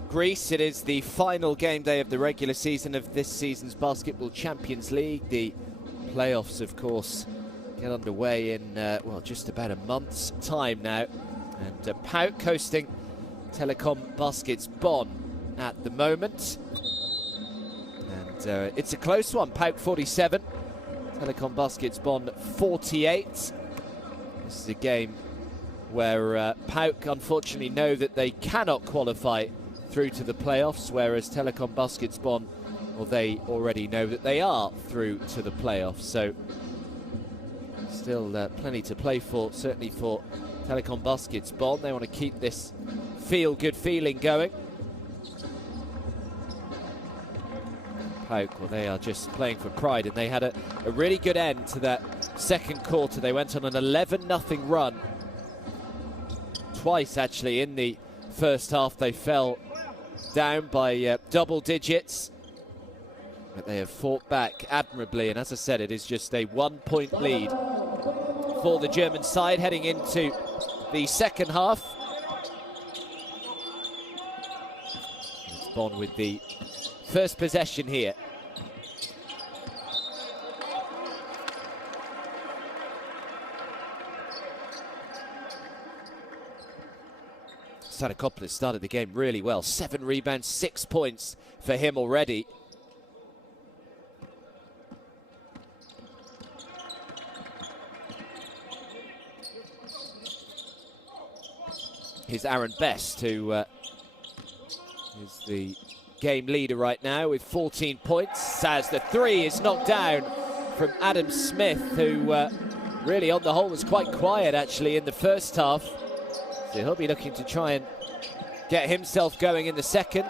Greece. It is the final game day of the regular season of this season's Basketball Champions League. The playoffs, of course, get underway in, well, just about a month's time now. And PAOK hosting Telekom Baskets Bonn at the moment. And it's a close one. PAOK 47, Telekom Baskets Bonn 48. This is a game where PAOK unfortunately know that they cannot qualify through to the playoffs, whereas Telekom Baskets Bonn, well, they already know that they are through to the playoffs. So still plenty to play for, certainly for Telekom Baskets Bonn. They want to keep this feel-good feeling going. PAOK, well, they are just playing for pride, and they had a really good end to that second quarter. They went on an 11-0 run. Twice, actually, in the first half, they fell down by double digits. But they have fought back admirably, and as I said, it is just a 1-point lead for the German side heading into the second half. It's Bonn with the first possession here. Sadakopoulos started the game really well. 7 rebounds, 6 points for him already. Here's Aaron Best, who is the game leader right now with 14 points. As the three is knocked down from Adam Smith, who really on the whole was quite quiet actually in the first half. So he'll be looking to try and get himself going in the second.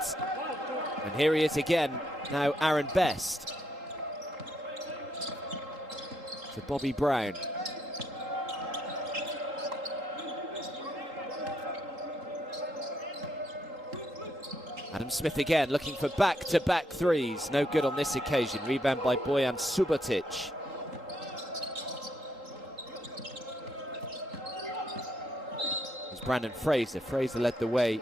And here he is again, now Aaron Best. To Bobby Brown. Adam Smith again, looking for back-to-back threes. No good on this occasion. Rebound by Bojan Subotic. Brandon Fraser. Fraser led the way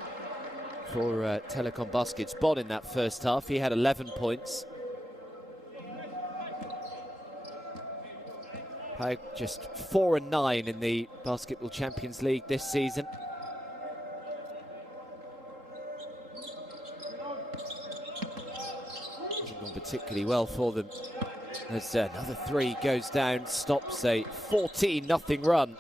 for Telekom Baskets Bonn in that first half. He had 11 points. PAOK just 4-9 in the Basketball Champions League this season. Hasn't gone particularly well for them. As another three goes down, stops a 14-0 run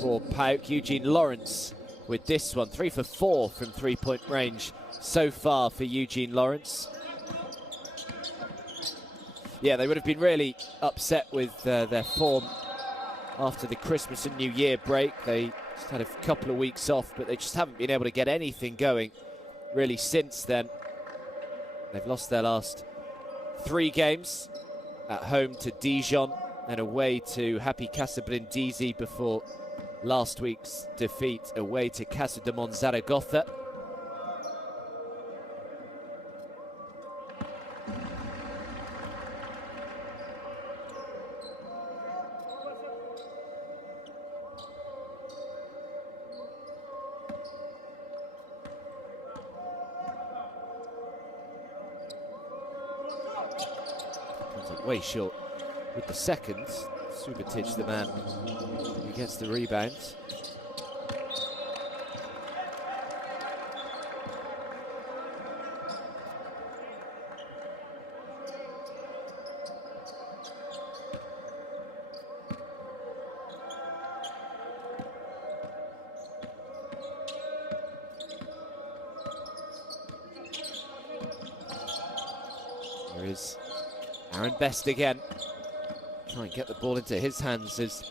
for PAOK. Eugene Lawrence with this one. 3 for 4 from three-point range so far for Eugene Lawrence. Yeah, they would have been really upset with their form after the Christmas and New Year break. They just had a couple of weeks off, but they just haven't been able to get anything going really since then. They've lost their last 3 games, at home to Dijon and away to Happy Casablanca before last week's defeat away to Casa de Zaragoza. Comes up way short with the second. Subotic, the man who gets the rebounds. There is Aaron Best again. Try and get the ball into his hands as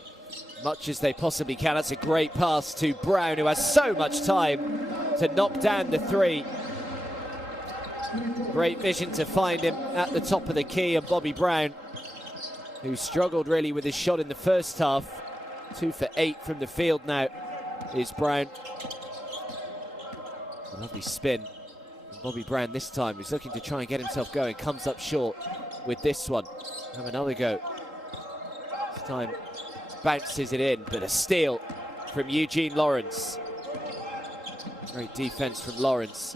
much as they possibly can. That's a great pass to Brown, who has so much time to knock down the three. Great vision to find him at the top of the key, and Bobby Brown, who struggled really with his shot in the first half. 2 for 8 from the field now is Brown. A lovely spin. And Bobby Brown this time is looking to try and get himself going, comes up short. with this one. Have another go. This time bounces it in, but a steal from Eugene Lawrence. Great defense from Lawrence.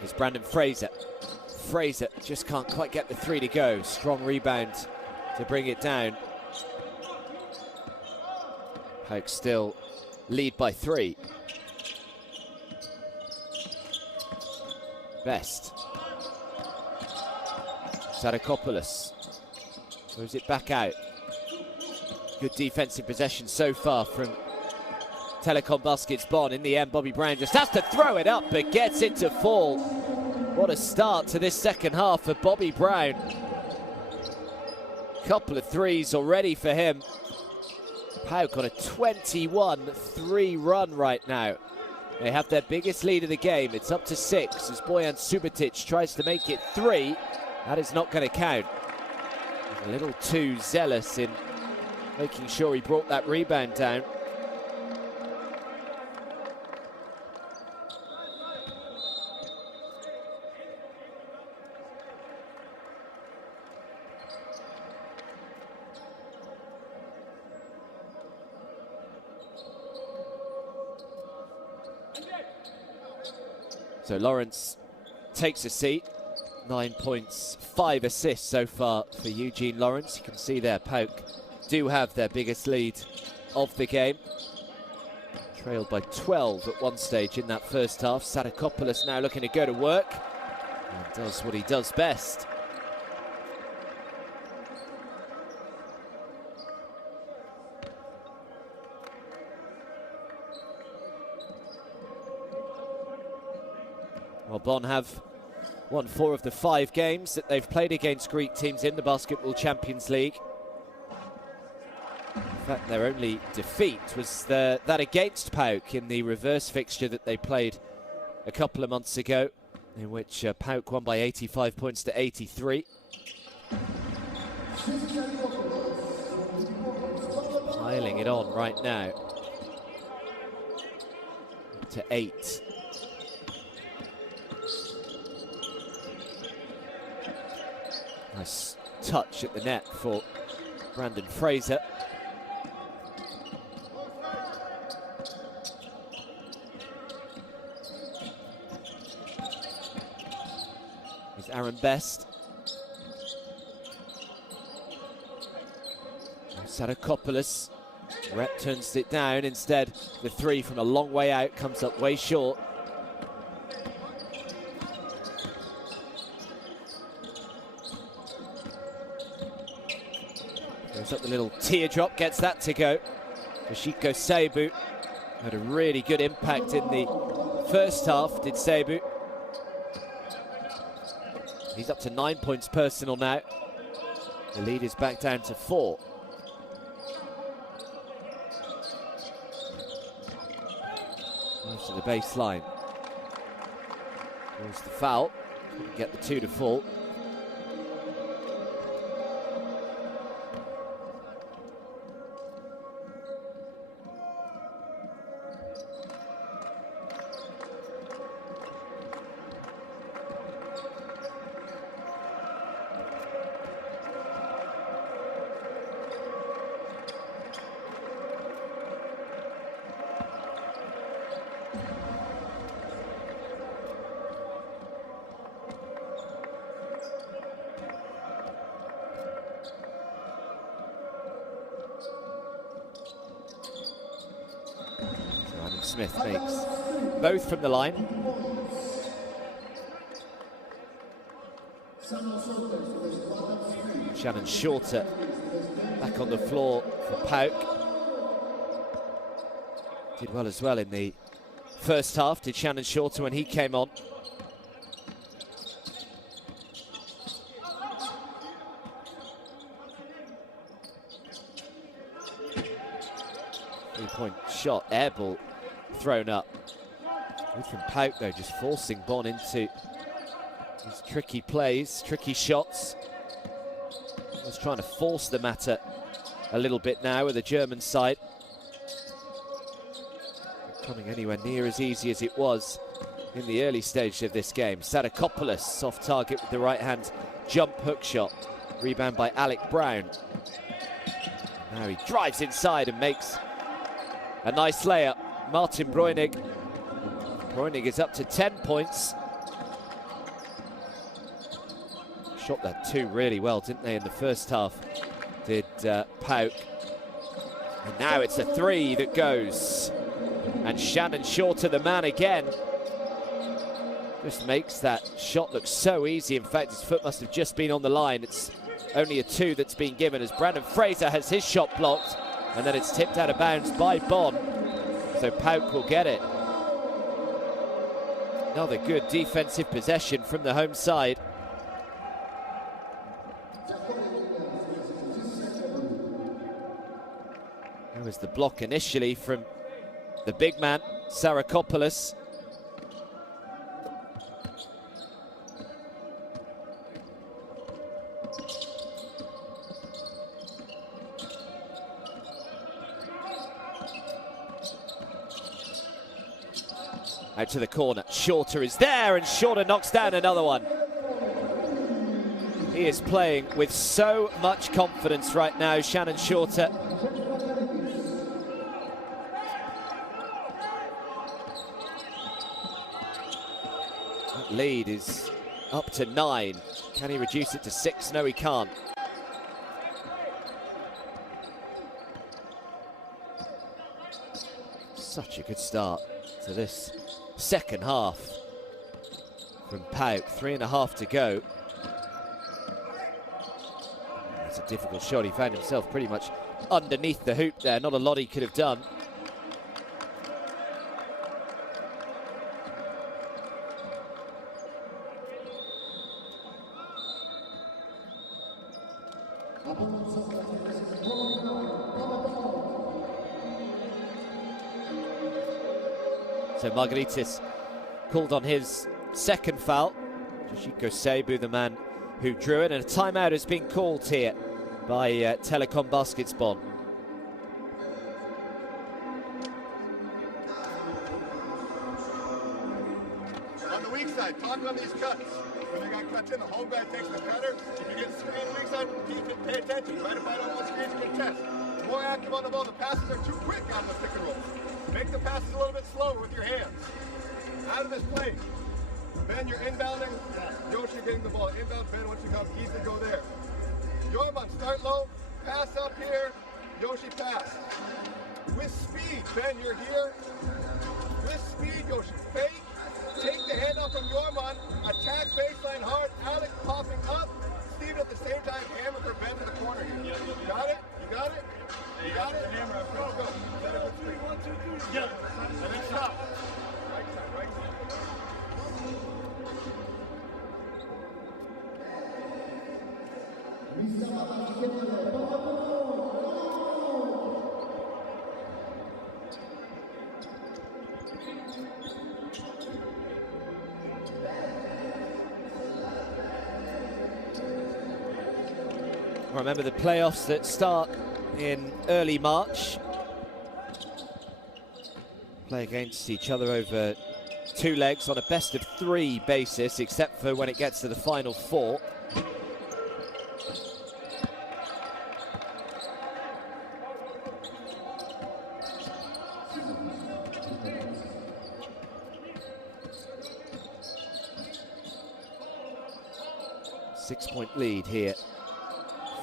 Here's Brandon Fraser. Fraser just can't quite get the three to go. Strong rebound to bring it down. PAOK still lead by 3. Best. Sadakopoulos throws it back out. Good defensive possession so far from Telekom Baskets Bonn. In the end, Bobby Brown just has to throw it up, but gets it to fall. What a start to this second half for Bobby Brown. Couple of threes already for him. PAOK on a 21-3 run right now. They have their biggest lead of the game. It's up to 6 as Bojan Subotic tries to make it 3. That is not going to count. He's a little too zealous in making sure he brought that rebound down. So Lawrence takes a seat. 9 points, 5 assists so far for Eugene Lawrence. You can see there, PAOK do have their biggest lead of the game. Trailed by 12 at one stage in that first half. Sadakopoulos now looking to go to work and does what he does best. Well, Bonn have won 4 of the 5 games that they've played against Greek teams in the Basketball Champions League. In fact, their only defeat was that against PAOK in the reverse fixture that they played a couple of months ago, in which PAOK won by 85 points to 83. Piling it on right now. Up to 8. Nice touch at the net for Brandon Fraser. Here's Aaron Best. Sadakopoulos. Rep turns it down. Instead, the 3 from a long way out comes up way short. Goes up the little teardrop, gets that to go. Toshiko Seibu had a really good impact in the first half, did Seibu. He's up to 9 points personal now. The lead is back down to 4. Goes to the baseline. There's the foul. Couldn't get the 2 to fall. Smith makes both from the line. Shannon Shorter back on the floor for PAOK. Did well as well in the first half, did Shannon Shorter when he came on. Three-point shot, air ball thrown up. Good from PAOK though, just forcing Bonn into these tricky plays, tricky shots. Just trying to force the matter a little bit now with the German side. Not coming anywhere near as easy as it was in the early stage of this game. Sadakopoulos off target with the right hand jump hook shot. Rebound by Alec Brown. Now he drives inside and makes a nice layup. Martin Breunig. Breunig is up to 10 points. Shot that two really well, didn't they, in the first half, did PAOK. And now it's a three that goes. And Shannon Shorter, the man again, just makes that shot look so easy. In fact, his foot must have just been on the line. It's only a two that's been given as Brandon Fraser has his shot blocked. And then it's tipped out of bounds by Bonn. So PAOK will get it. Another good defensive possession from the home side. That was the block initially from the big man, Sarakopoulos. Out to the corner, Shorter is there, and Shorter knocks down another one. He is playing with so much confidence right now, Shannon Shorter. That lead is up to 9. Can he reduce it to 6? No, he can't. Such a good start to this second half from PAOK. 3.5 to go. That's a difficult shot. He found himself pretty much underneath the hoop there. Not a lot he could have done. So Margaritis called on his second foul. Yoshiko Seibu, the man who drew it, and a timeout has been called here by Telekom Baskets Bonn. On the weak side, talk on these cuts. When they got cuts in, the home guy takes the cutter. If you get screen weak side, pay attention. You might have found out what screens you can test. More active on the ball. The passes are too quick out of the pick and roll. Make the passes a little bit slower with your hands. Out of this play. Ben, you're inbounding. Yoshi getting the ball. Inbound, Ben, once you come, easily go there. Yorman, start low. Pass up here. Yoshi, pass. With speed, Ben, you're here. With speed, Yoshi. Fake. Take the handoff from Yorman. Attack baseline hard. Alec popping up. Steve at the same time. Hammer for Ben to the corner here. You got it? You got it? You got it? Hammer. Go, go. Let it go. 3, 1, 2, 3. Yeah. And then stop. Right side, right side. Remember the playoffs that start in early March. Play against each other over 2 legs on a best of 3 basis, except for when it gets to the final 4. Six-point lead here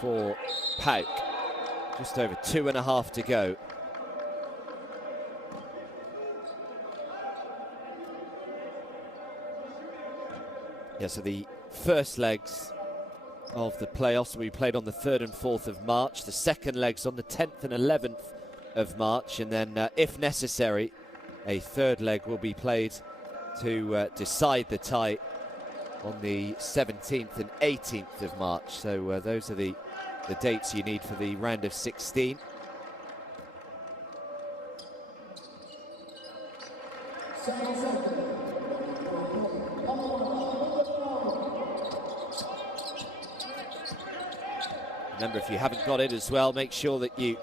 for PAOK. Just over 2.5 to go. Yeah, so the first legs of the playoffs will be played on the 3rd and 4th of March. The second legs on the 10th and 11th of March. And then, if necessary, a third leg will be played to decide the tie on the 17th and 18th of March. So those are the dates you need for the round of 16. Remember, if you haven't got it as well, make sure that you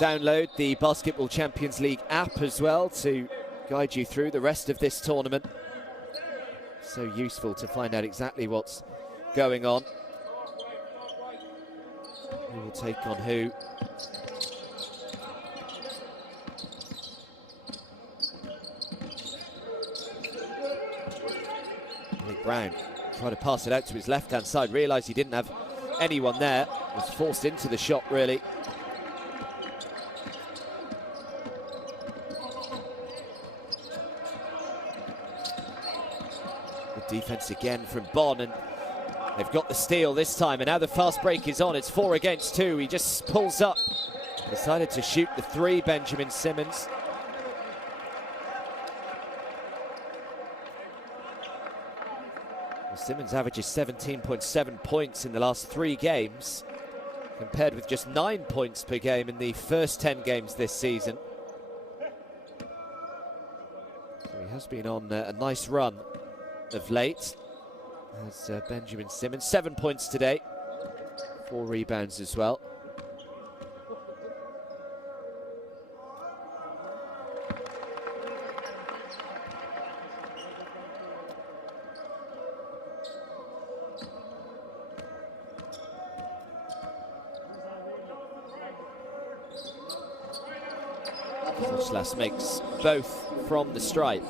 download the Basketball Champions League app as well to guide you through the rest of this tournament. So useful to find out exactly what's going on. Who will take on who? Brown tried to pass it out to his left-hand side, realised he didn't have anyone there, was forced into the shot really. Good defence again from Bonn, and they've got the steal this time, and now the fast break is on. It's 4 against 2. He just pulls up, decided to shoot the three, Benjamin Simmons. Simmons averages 17.7 points in the last 3 games, compared with just 9 points per game in the first 10 games this season. So he has been on a nice run of late, as Benjamin Simmons. 7 points today, 4 rebounds as well. Schlas makes both from the stripe.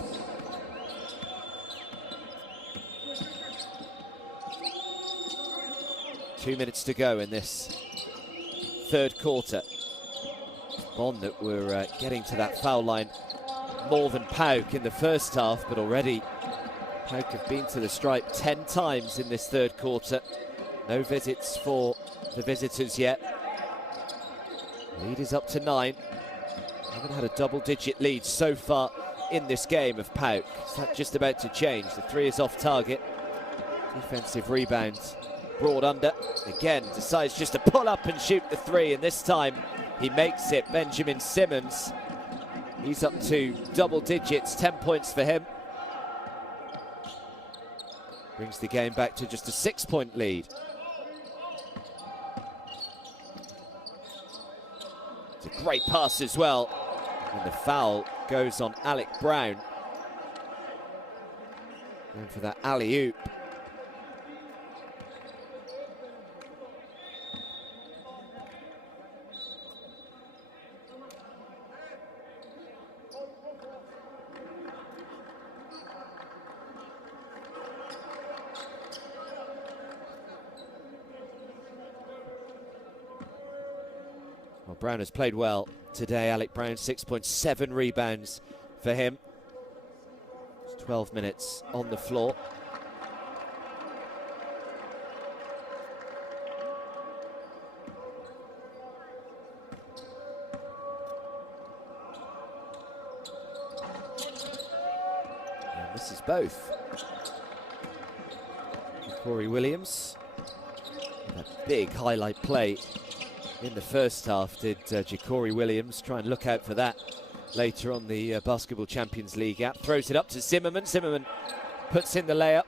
Two minutes to go in this third quarter. Bonn that were getting to that foul line more than PAOK in the first half, but already PAOK have been to the stripe 10 times in this third quarter. No visits for the visitors yet. Lead is up to 9. Haven't had a double-digit lead so far in this game of PAOK. Is that just about to change? The 3 is off target. Defensive rebound brought under. Again, decides just to pull up and shoot the 3, and this time he makes it. Benjamin Simmons, he's up to double digits, 10 points for him. Brings the game back to just a 6-point lead. It's a great pass as well. And the foul goes on Alec Brown. Going for that alley-oop. Well, Brown has played well today. Alec Brown, 6.7 rebounds for him. It's 12 minutes on the floor. And this is both. Corey Williams, that big highlight play in the first half. Did Ja'Cory Williams try and look out for that later on the Basketball Champions League app. Throws it up to Zimmerman. Zimmerman puts in the layup.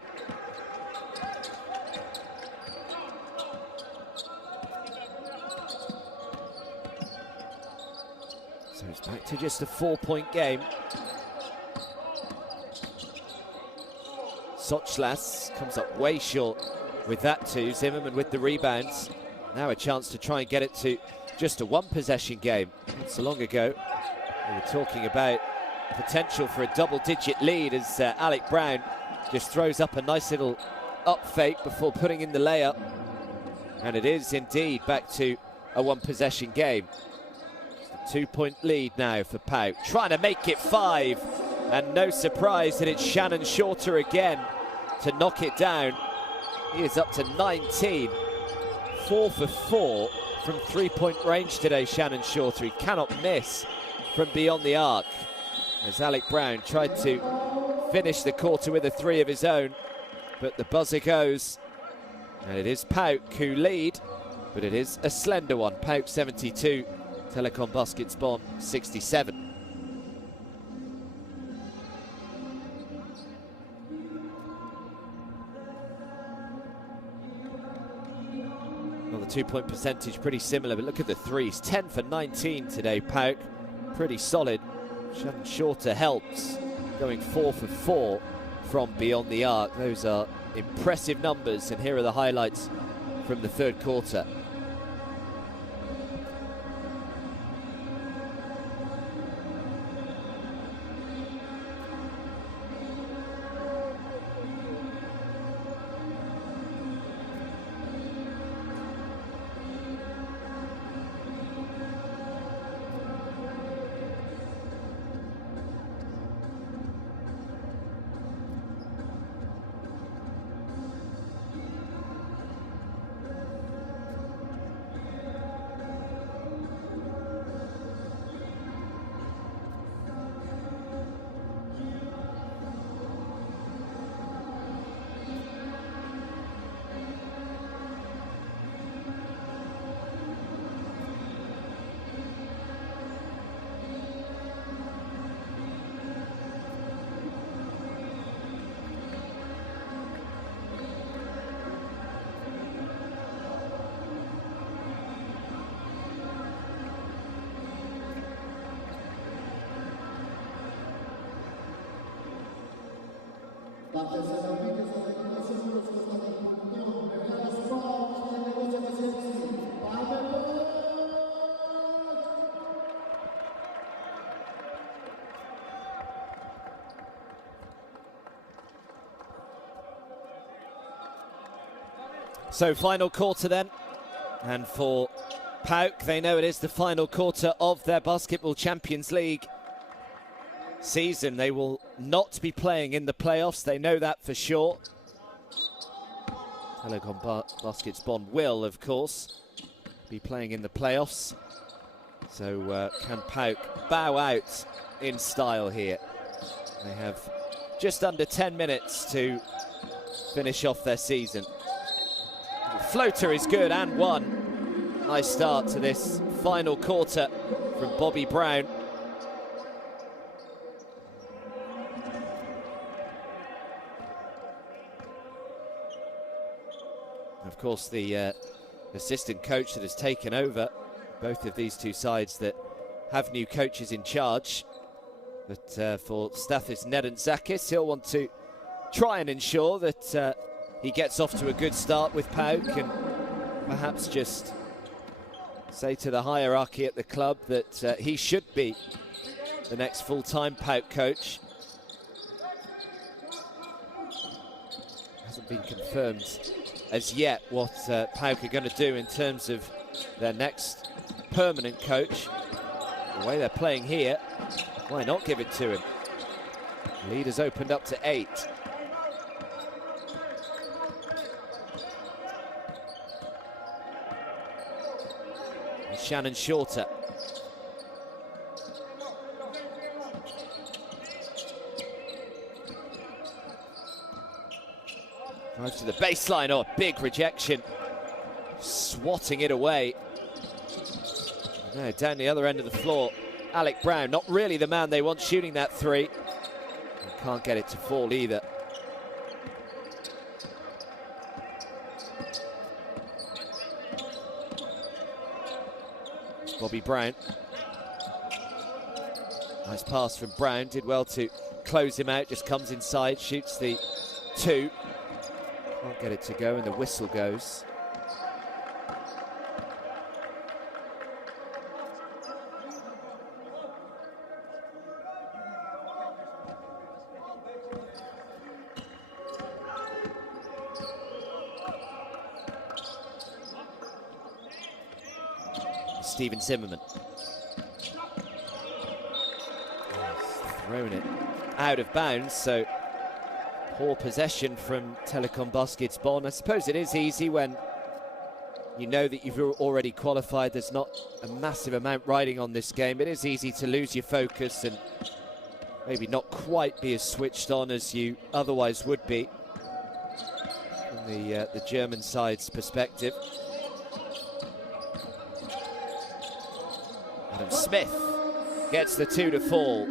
So it's back to just a 4-point game. Schlas comes up way short with that too. Zimmerman with the rebounds. Now a chance to try and get it to just a 1-possession game. Not so long ago, we were talking about potential for a double-digit lead as Alec Brown just throws up a nice little up fake before putting in the layup. And it is indeed back to a 1-possession game. Just a 2-point lead now for PAOK. Trying to make it 5. And no surprise that it's Shannon Shorter again to knock it down. He is up to 19. 4 for 4 from 3-point range today, Shannon Shorter. He cannot miss from beyond the arc. As Alec Brown tried to finish the quarter with a 3 of his own, but the buzzer goes. And it is PAOK who lead, but it is a slender one. PAOK 72, Telekom Baskets Bonn 67. Well, the 2-point percentage pretty similar, but look at the threes. 10 for 19 today, PAOK. Pretty solid. Shannon Shorter helps, going 4 for 4 from beyond the arc. Those are impressive numbers, and here are the highlights from the third quarter. So final quarter then, and for PAOK, they know it is the final quarter of their Basketball Champions League season. They will not be playing in the playoffs, they know that for sure. Telekom Baskets Bonn will, of course, be playing in the playoffs. So can PAOK bow out in style here? They have just under 10 minutes to finish off their season. Floater is good and one. Nice start to this final quarter from Bobby Brown. Of course, the assistant coach that has taken over both of these two sides that have new coaches in charge. But for Stathis Nedentzakis, he'll want to try and ensure that he gets off to a good start with PAOK, and perhaps just say to the hierarchy at the club that he should be the next full-time PAOK coach. Hasn't been confirmed as yet what PAOK are going to do in terms of their next permanent coach. The way they're playing here, why not give it to him? The lead has opened up to 8. Shannon Shorter. Drives to the baseline. Oh, a big rejection. Swatting it away. No, down the other end of the floor. Alec Brown, not really the man they want shooting that three. And can't get it to fall either. Bobby Brown. Nice pass from Brown. Did well to close him out. Just comes inside, shoots the 2. Can't get it to go, and the whistle goes. Steven Zimmerman. Thrown it out of bounds, so poor possession from Telekom Baskets Bonn. I suppose it is easy when you know that you've already qualified. There's not a massive amount riding on this game. It is easy to lose your focus and maybe not quite be as switched on as you otherwise would be from the German side's perspective. Adam Smith gets the 2 to fall.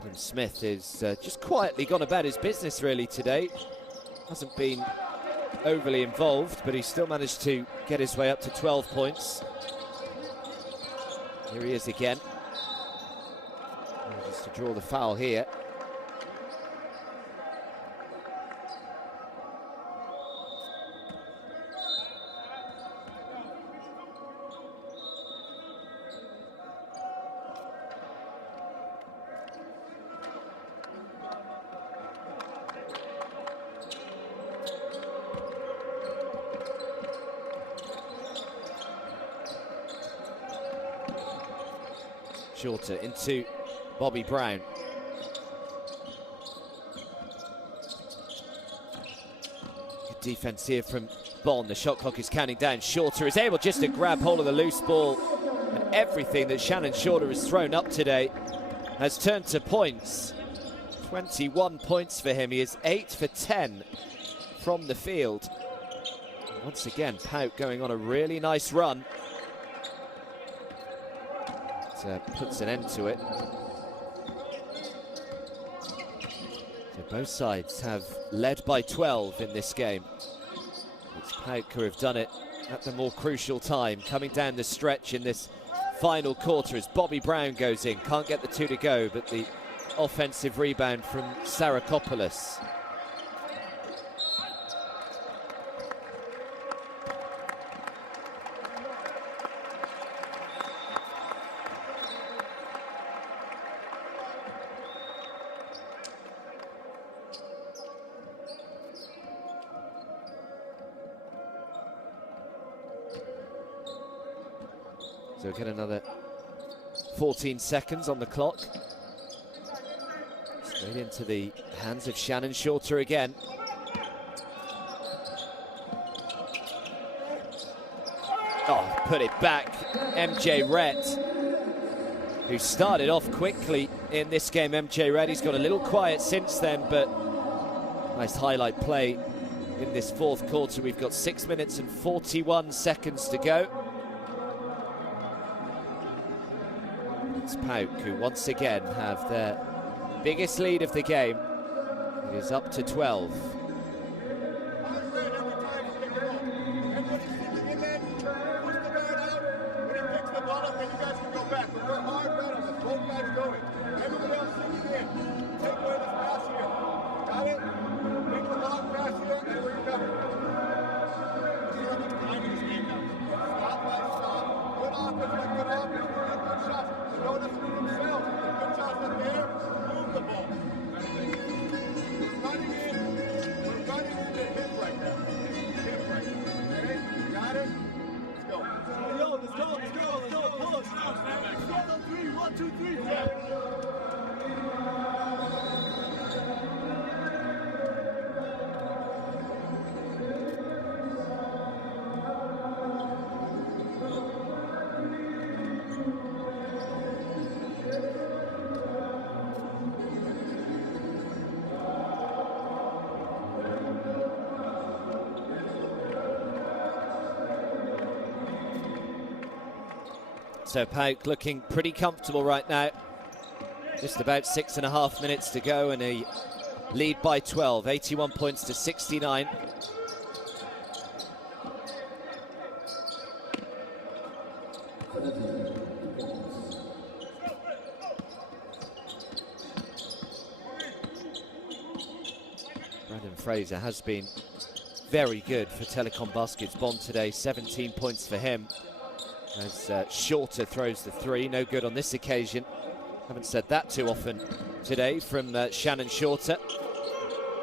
Adam Smith is just quietly gone about his business really today. Hasn't been overly involved, but he still managed to get his way up to 12 points. Here he is again. Just to draw the foul here. Shorter into Bobby Brown. Good defense here from Bonn. The shot clock is counting down. Shorter is able just to grab hold of the loose ball, and everything that Shannon Shorter has thrown up today has turned to points. 21 points for him. He is 8 for 10 from the field. Once again, PAOK going on a really nice run. Puts an end to it. So both sides have led by 12 in this game. It's PAOK who have done it at the more crucial time, coming down the stretch in this final quarter as Bobby Brown goes in. Can't get the two to go, but the offensive rebound from Sarakopoulos. So get another 14 seconds on the clock. Straight into the hands of Shannon Shorter again. Oh, put it back. MJ Rhett, who started off quickly in this game. MJ Rhett, he's got a little quiet since then, but nice highlight play in this fourth quarter. We've got 6 minutes and 41 seconds to go. It's PAOK who once again have their biggest lead of the game. It is up to 12. So PAOK looking pretty comfortable right now. Just about 6.5 minutes to go and a lead by 12, 81 points to 69. Brandon Fraser has been very good for Telekom Baskets Bonn today, 17 points for him. As Shorter throws the three, no good on this occasion. Haven't said that too often today from Shannon Shorter.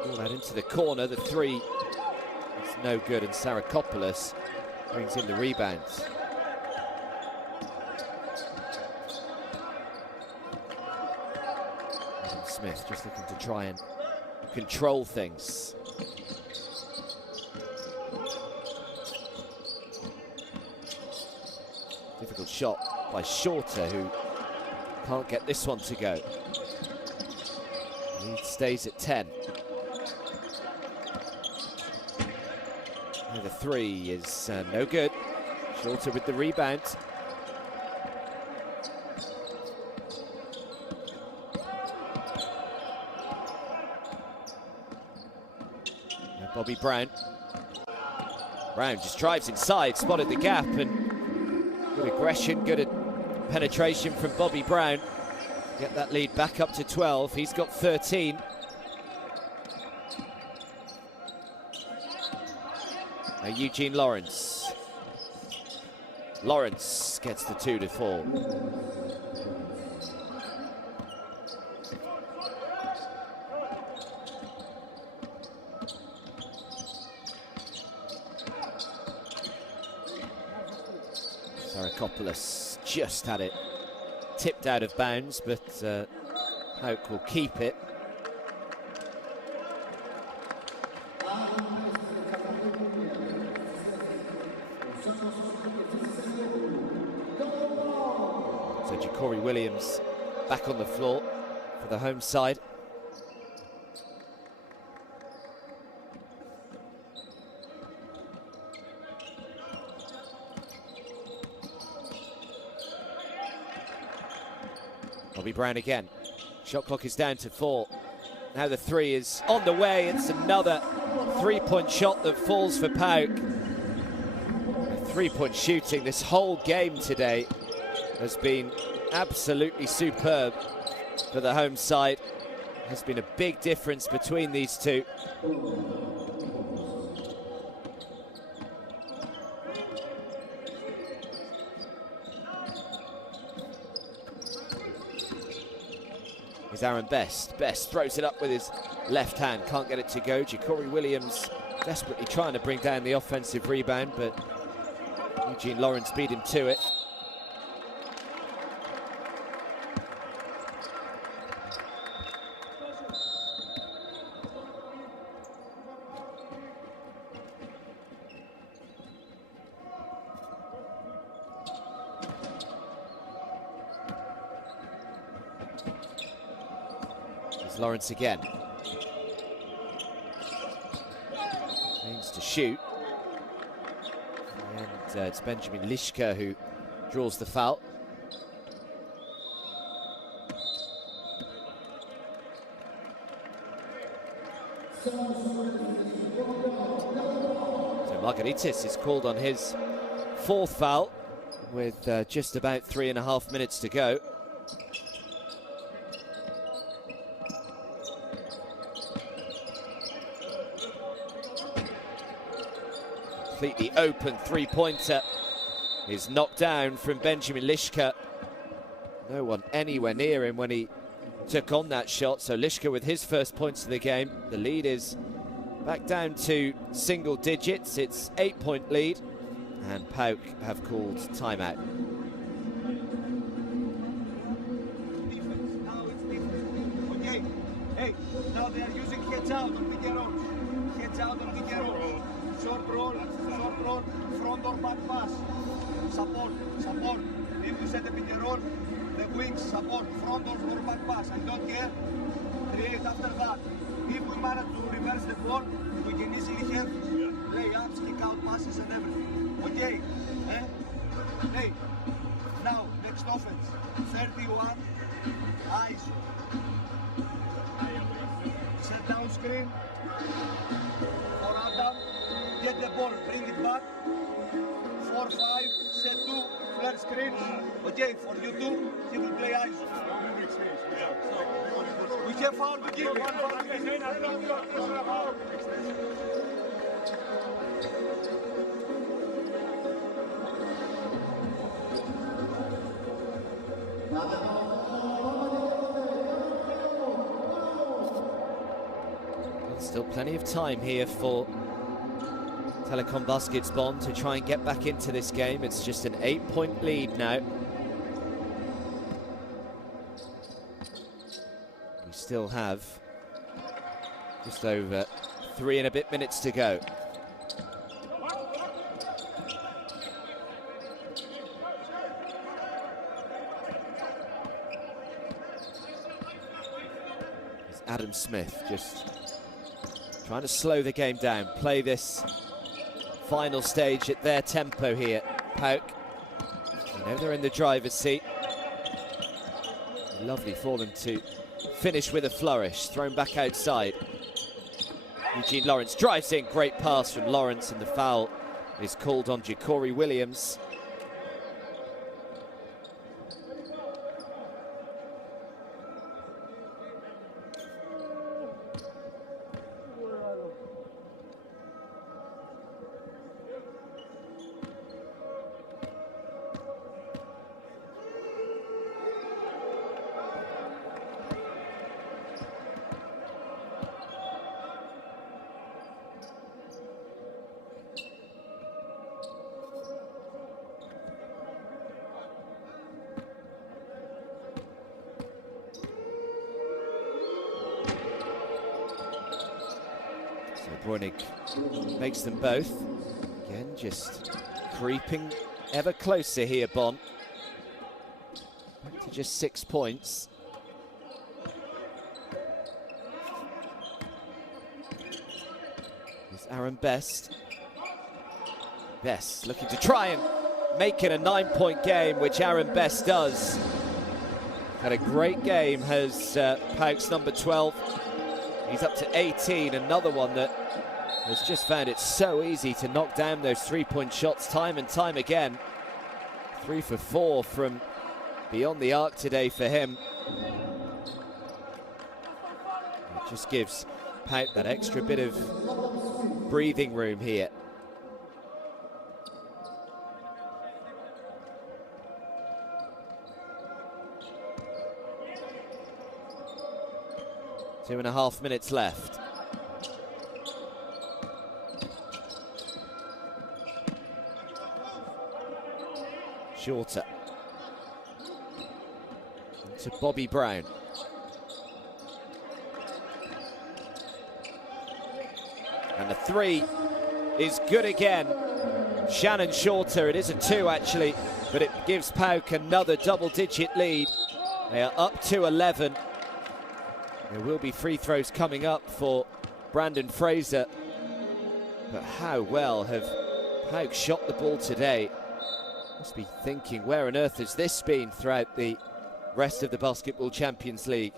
All that into the corner, the three is no good, and Sarakopoulos brings in the rebounds. Adam Smith just looking to try and control things. Difficult shot by Shorter, who can't get this one to go. Lead stays at 10. And the three is no good. Shorter with the rebound. Bobby Brown. Brown just drives inside, spotted the gap, and good aggression, good penetration from Bobby Brown. Get that lead back up to 12. He's got 13. Now Eugene Lawrence. Lawrence gets the 2 to fall. Sarakopoulos just had it tipped out of bounds, but PAOK will keep it. So Ja'Cory Williams back on the floor for the home side. Bobby Brown again. Shot clock is down to 4. Now the 3 is on the way. It's another 3-point shot that falls for PAOK. 3-point shooting this whole game today has been absolutely superb for the home side. Has been a big difference between these two. Is Aaron Best. Best throws it up with his left hand, can't get it to go. Ja'Cory Williams desperately trying to bring down the offensive rebound, but Eugene Lawrence beat him to it. Lawrence again. Needs to shoot. And it's Benjamin Lischka who draws the foul. So Margaritis is called on his 4th foul with just about 3.5 minutes to go. Completely open 3-pointer is knocked down from Benjamin Lischka. No one anywhere near him when he took on that shot. So Lischka with his first points of the game. The lead is back down to single digits. It's 8-point lead, and PAOK have called timeout. Okay, hey, now they are using heads out on pick and roll. Heads out on pick and roll. Short roll, front or back pass. Support. If you set a pick and roll, the wings support, front or back pass. I don't care. Create after that. If we manage to reverse the ball, we can easily have layups, kick out passes and everything. Okay? Hey, now, next offense. 31, eyes. Set down screen. For Adam. Get the ball, bring it back. 4-5, set 2, flare screen. Okay, for you two, he will play eyes. We have foul to give. One foul to give. Still plenty of time here for Telekom Baskets Bonn to try and get back into this game. It's just an 8-point lead now. We still have just over 3 and a bit minutes to go. It's Adam Smith just trying to slow the game down, play this final stage at their tempo here, PAOK. You know they're in the driver's seat. Lovely for them to finish with a flourish, thrown back outside. Eugene Lawrence drives in, great pass from Lawrence, and the foul is called on Ja'Cory Williams. Bräunig makes them both. Again, just creeping ever closer here, Bonn. Back to just 6 points. Here's Aaron Best. Best looking to try and make it a 9-point game, which Aaron Best does. Had a great game, has PAOK's number 12. He's up to 18, another one that has just found it so easy to knock down those three-point shots time and time again. 3 for 4 from beyond the arc today for him. It just gives PAOK that extra bit of breathing room here. Two and a half minutes left. Shorter. To Bobby Brown. And the three is good again. Shannon Shorter, it is a 2 actually, but it gives PAOK another double-digit lead. They are up to 11. There will be free throws coming up for Brandon Fraser. But how well have PAOK shot the ball today? Must be thinking, where on earth has this been throughout the rest of the Basketball Champions League?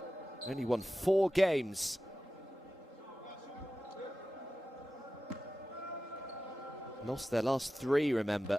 Only won 4 games. Lost their last 3, remember.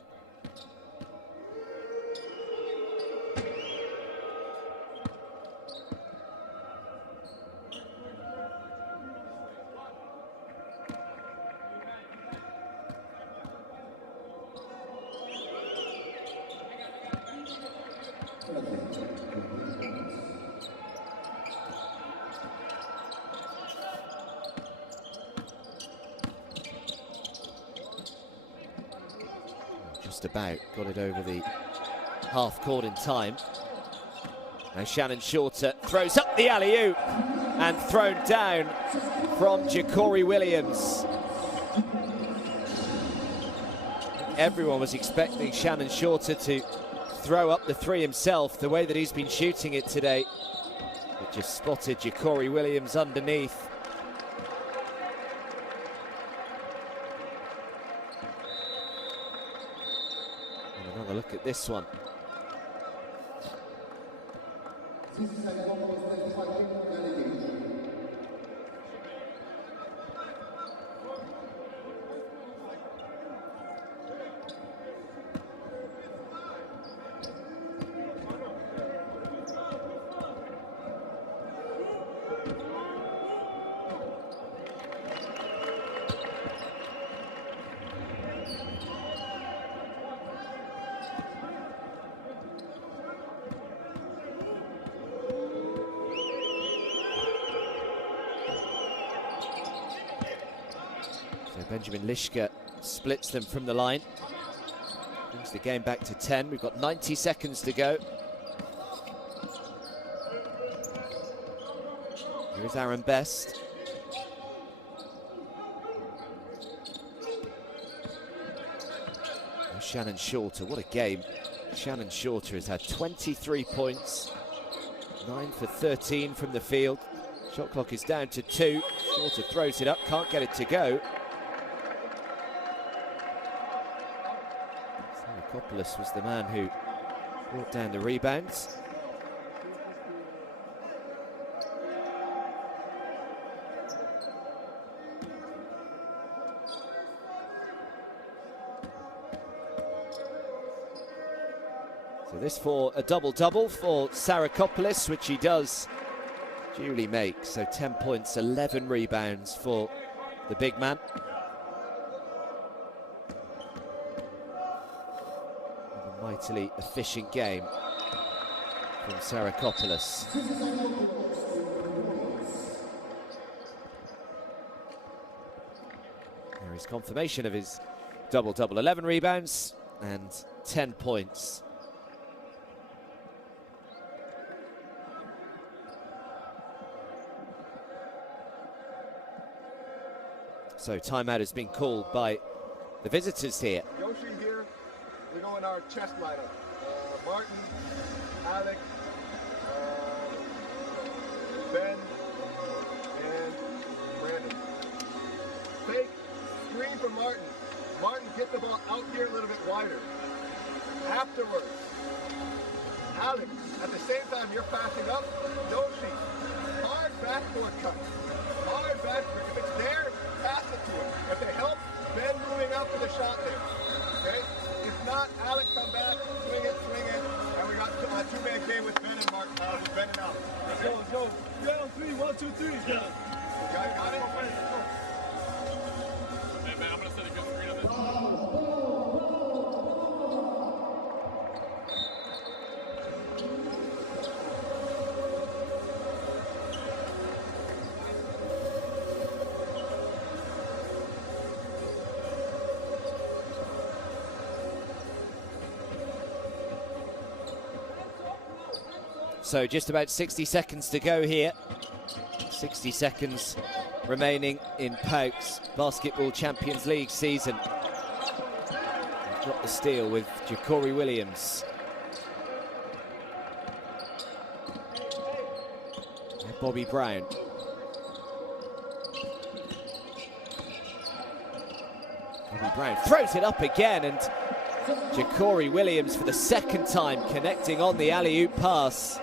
Just about got it over the half court in time. Now Shannon Shorter throws up the alley-oop and thrown down from Ja'Cory Williams. Everyone was expecting Shannon Shorter to throw up the 3 himself, the way that he's been shooting it today. But just spotted Ja'Cory Williams underneath. And another look at this one. So Benjamin Lischke splits them from the line. Brings the game back to 10. We've got 90 seconds to go. Here's Aaron Best. Oh, Shannon Shorter, what a game. Shannon Shorter has had 23 points. 9 for 13 from the field. Shot clock is down to 2. Shorter throws it up, can't get it to go. Kopoulos was the man who brought down the rebounds. So this for a double-double for Sarakopoulos, which he does duly make. So 10 points, 11 rebounds for the big man. A mightily efficient game from Sarakopoulos. There is confirmation of his double-double, 11 rebounds and 10 points. So timeout has been called by the visitors here. Yoshi here, we go in our chest lineup. Martin, Alec, Ben, and Brandon. Fake screen from Martin. Martin, get the ball out here a little bit wider. Afterwards, Alec, at the same time you're passing up, Yoshi, hard backboard cut. Hard backboard. If it's there, pass it to him. If they help, Ben moving up for the shot there. Okay? If not, Alec come back, swing it, and we got two-man game with Ben and Mark. Ben and Alec. Let's go, let's go. Down 3, 1, 2, 3. Yeah. You guys got it? Hey, man, I'm going to set a good screen on this. So just about 60 seconds to go here. 60 seconds remaining in PAOK's Basketball Champions League season. We've got the steal with Ja'Cory Williams. And Bobby Brown. Bobby Brown throws it up again, and Ja'Cory Williams for the second time connecting on the alley-oop pass.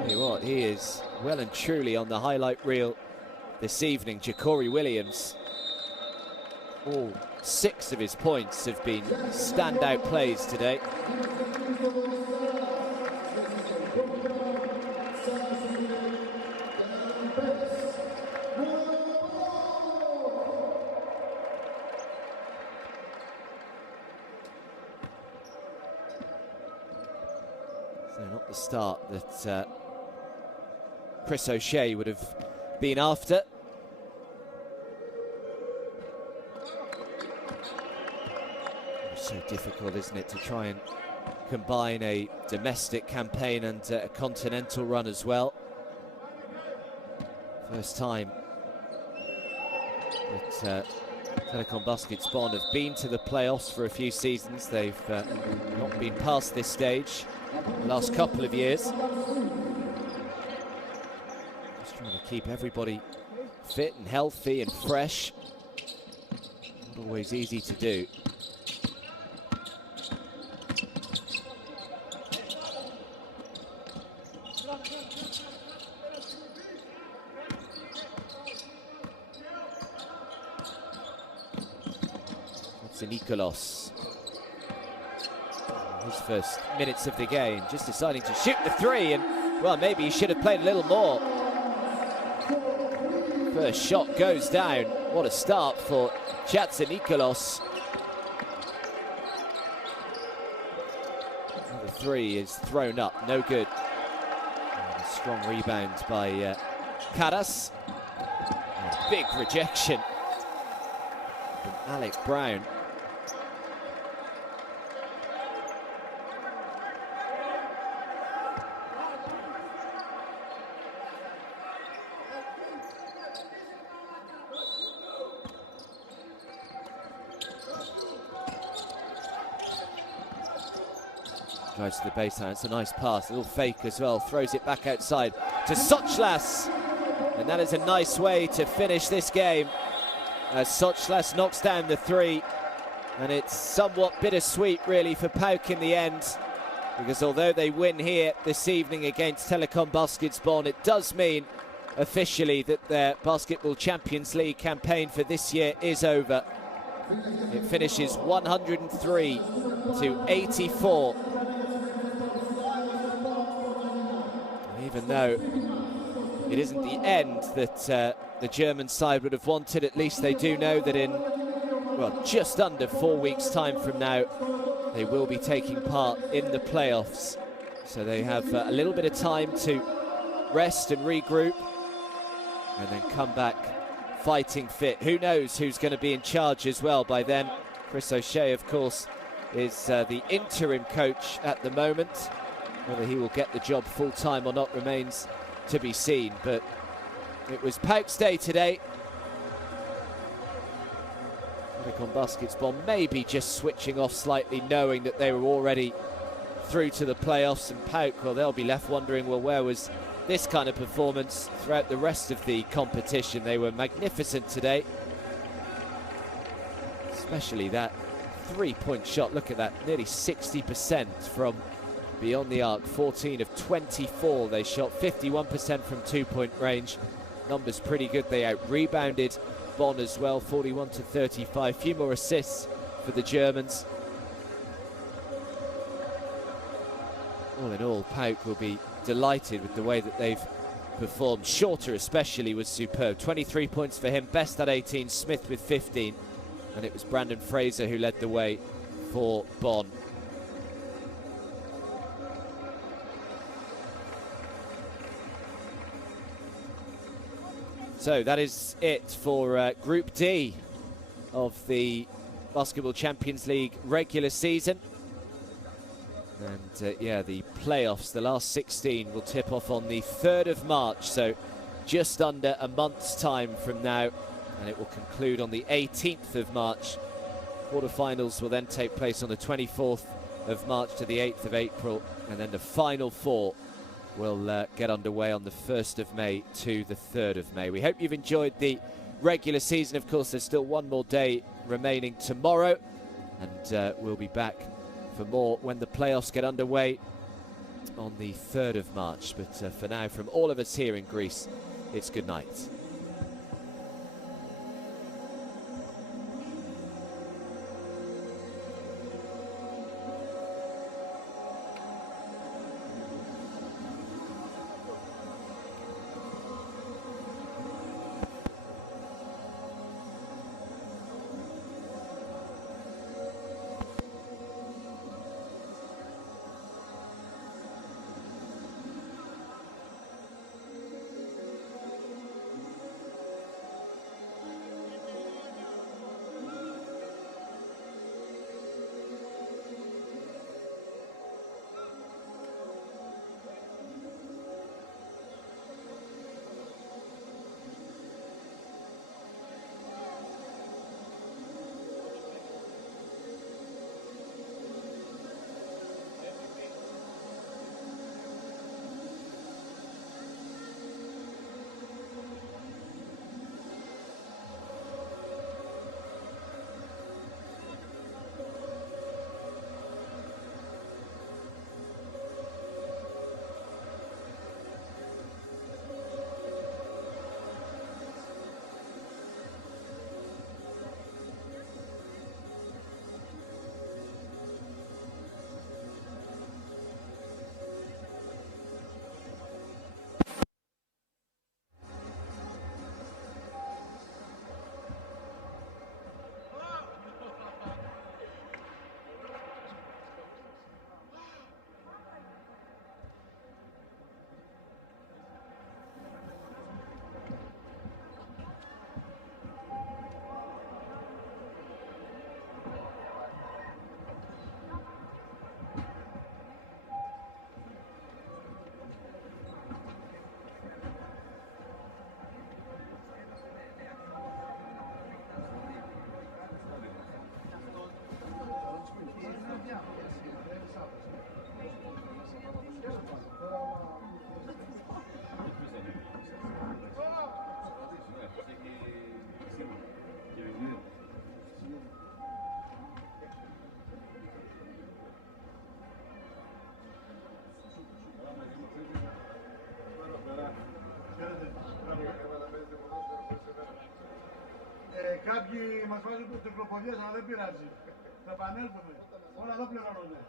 Tell you what, he is well and truly on the highlight reel this evening. Ja'Cory Williams. All 6 of his points have been standout plays today. So not the start that Chris O'Shea would have been after. It's so difficult, isn't it, to try and combine a domestic campaign and a continental run as well. First time that Telekom Baskets Bonn have been to the playoffs for a few seasons. They've not been past this stage the last couple of years. Just trying to keep everybody fit and healthy and fresh. Not always easy to do. It's Nikolos. His first minutes of the game, just deciding to shoot the 3, and well, maybe he should have played a little more. First shot goes down. What a start for Nikolos. The 3 is thrown up, no good. And a strong rebound by Caras. Big rejection from Alec Brown. Drives to the baseline. It's a nice pass, a little fake as well. Throws it back outside to Sochlas. And that is a nice way to finish this game, as Sochlas knocks down the 3. And it's somewhat bittersweet, really, for PAOK in the end, because although they win here this evening against Telekom Baskets Bonn, it does mean officially that their Basketball Champions League campaign for this year is over. It finishes 103 to 84. And even though it isn't the end that the German side would have wanted, at least they do know that in, well, just under 4 weeks' time from now, they will be taking part in the playoffs. So they have a little bit of time to rest and regroup and then come back fighting fit. Who knows who's going to be in charge as well by then. Chris O'Shea, of course, is the interim coach at the moment. Whether he will get the job full-time or not remains to be seen. But it was PAOK's day today. Telekom Baskets Bonn maybe just switching off slightly, knowing that they were already through to the playoffs, and PAOK, well, they'll be left wondering, well, where was this kind of performance throughout the rest of the competition? They were magnificent today, especially that three-point shot. Look at that, nearly 60% from beyond the arc. 14 of 24 they shot, 51% from two-point range. Numbers pretty good. They out-rebounded Bonn as well, 41 to 35. Few more assists for the Germans. All in all, PAOK will be delighted with the way that they've performed. Shorter especially was superb. 23 points for him, best at 18, Smith with 15. And it was Brandon Fraser who led the way for Bonn. So that is it for Group D of the Basketball Champions League regular season. And yeah, the playoffs, the last 16, will tip off on the 3rd of March, so just under a month's time from now, and it will conclude on the 18th of March. Quarterfinals will then take place on the 24th of March to the 8th of April, and then the final four will get underway on the 1st of May to the 3rd of May. We hope you've enjoyed the regular season. Of course, there's still one more day remaining tomorrow, and we'll be back for more when the playoffs get underway on the 3rd of March. But for now, from all of us here in Greece, it's good night. Κάποιοι μας βάζουν τρικλοποδίες, αλλά δεν πειράζει. Θα επανέλθουμε. Όλα εδώ πληρώνονται.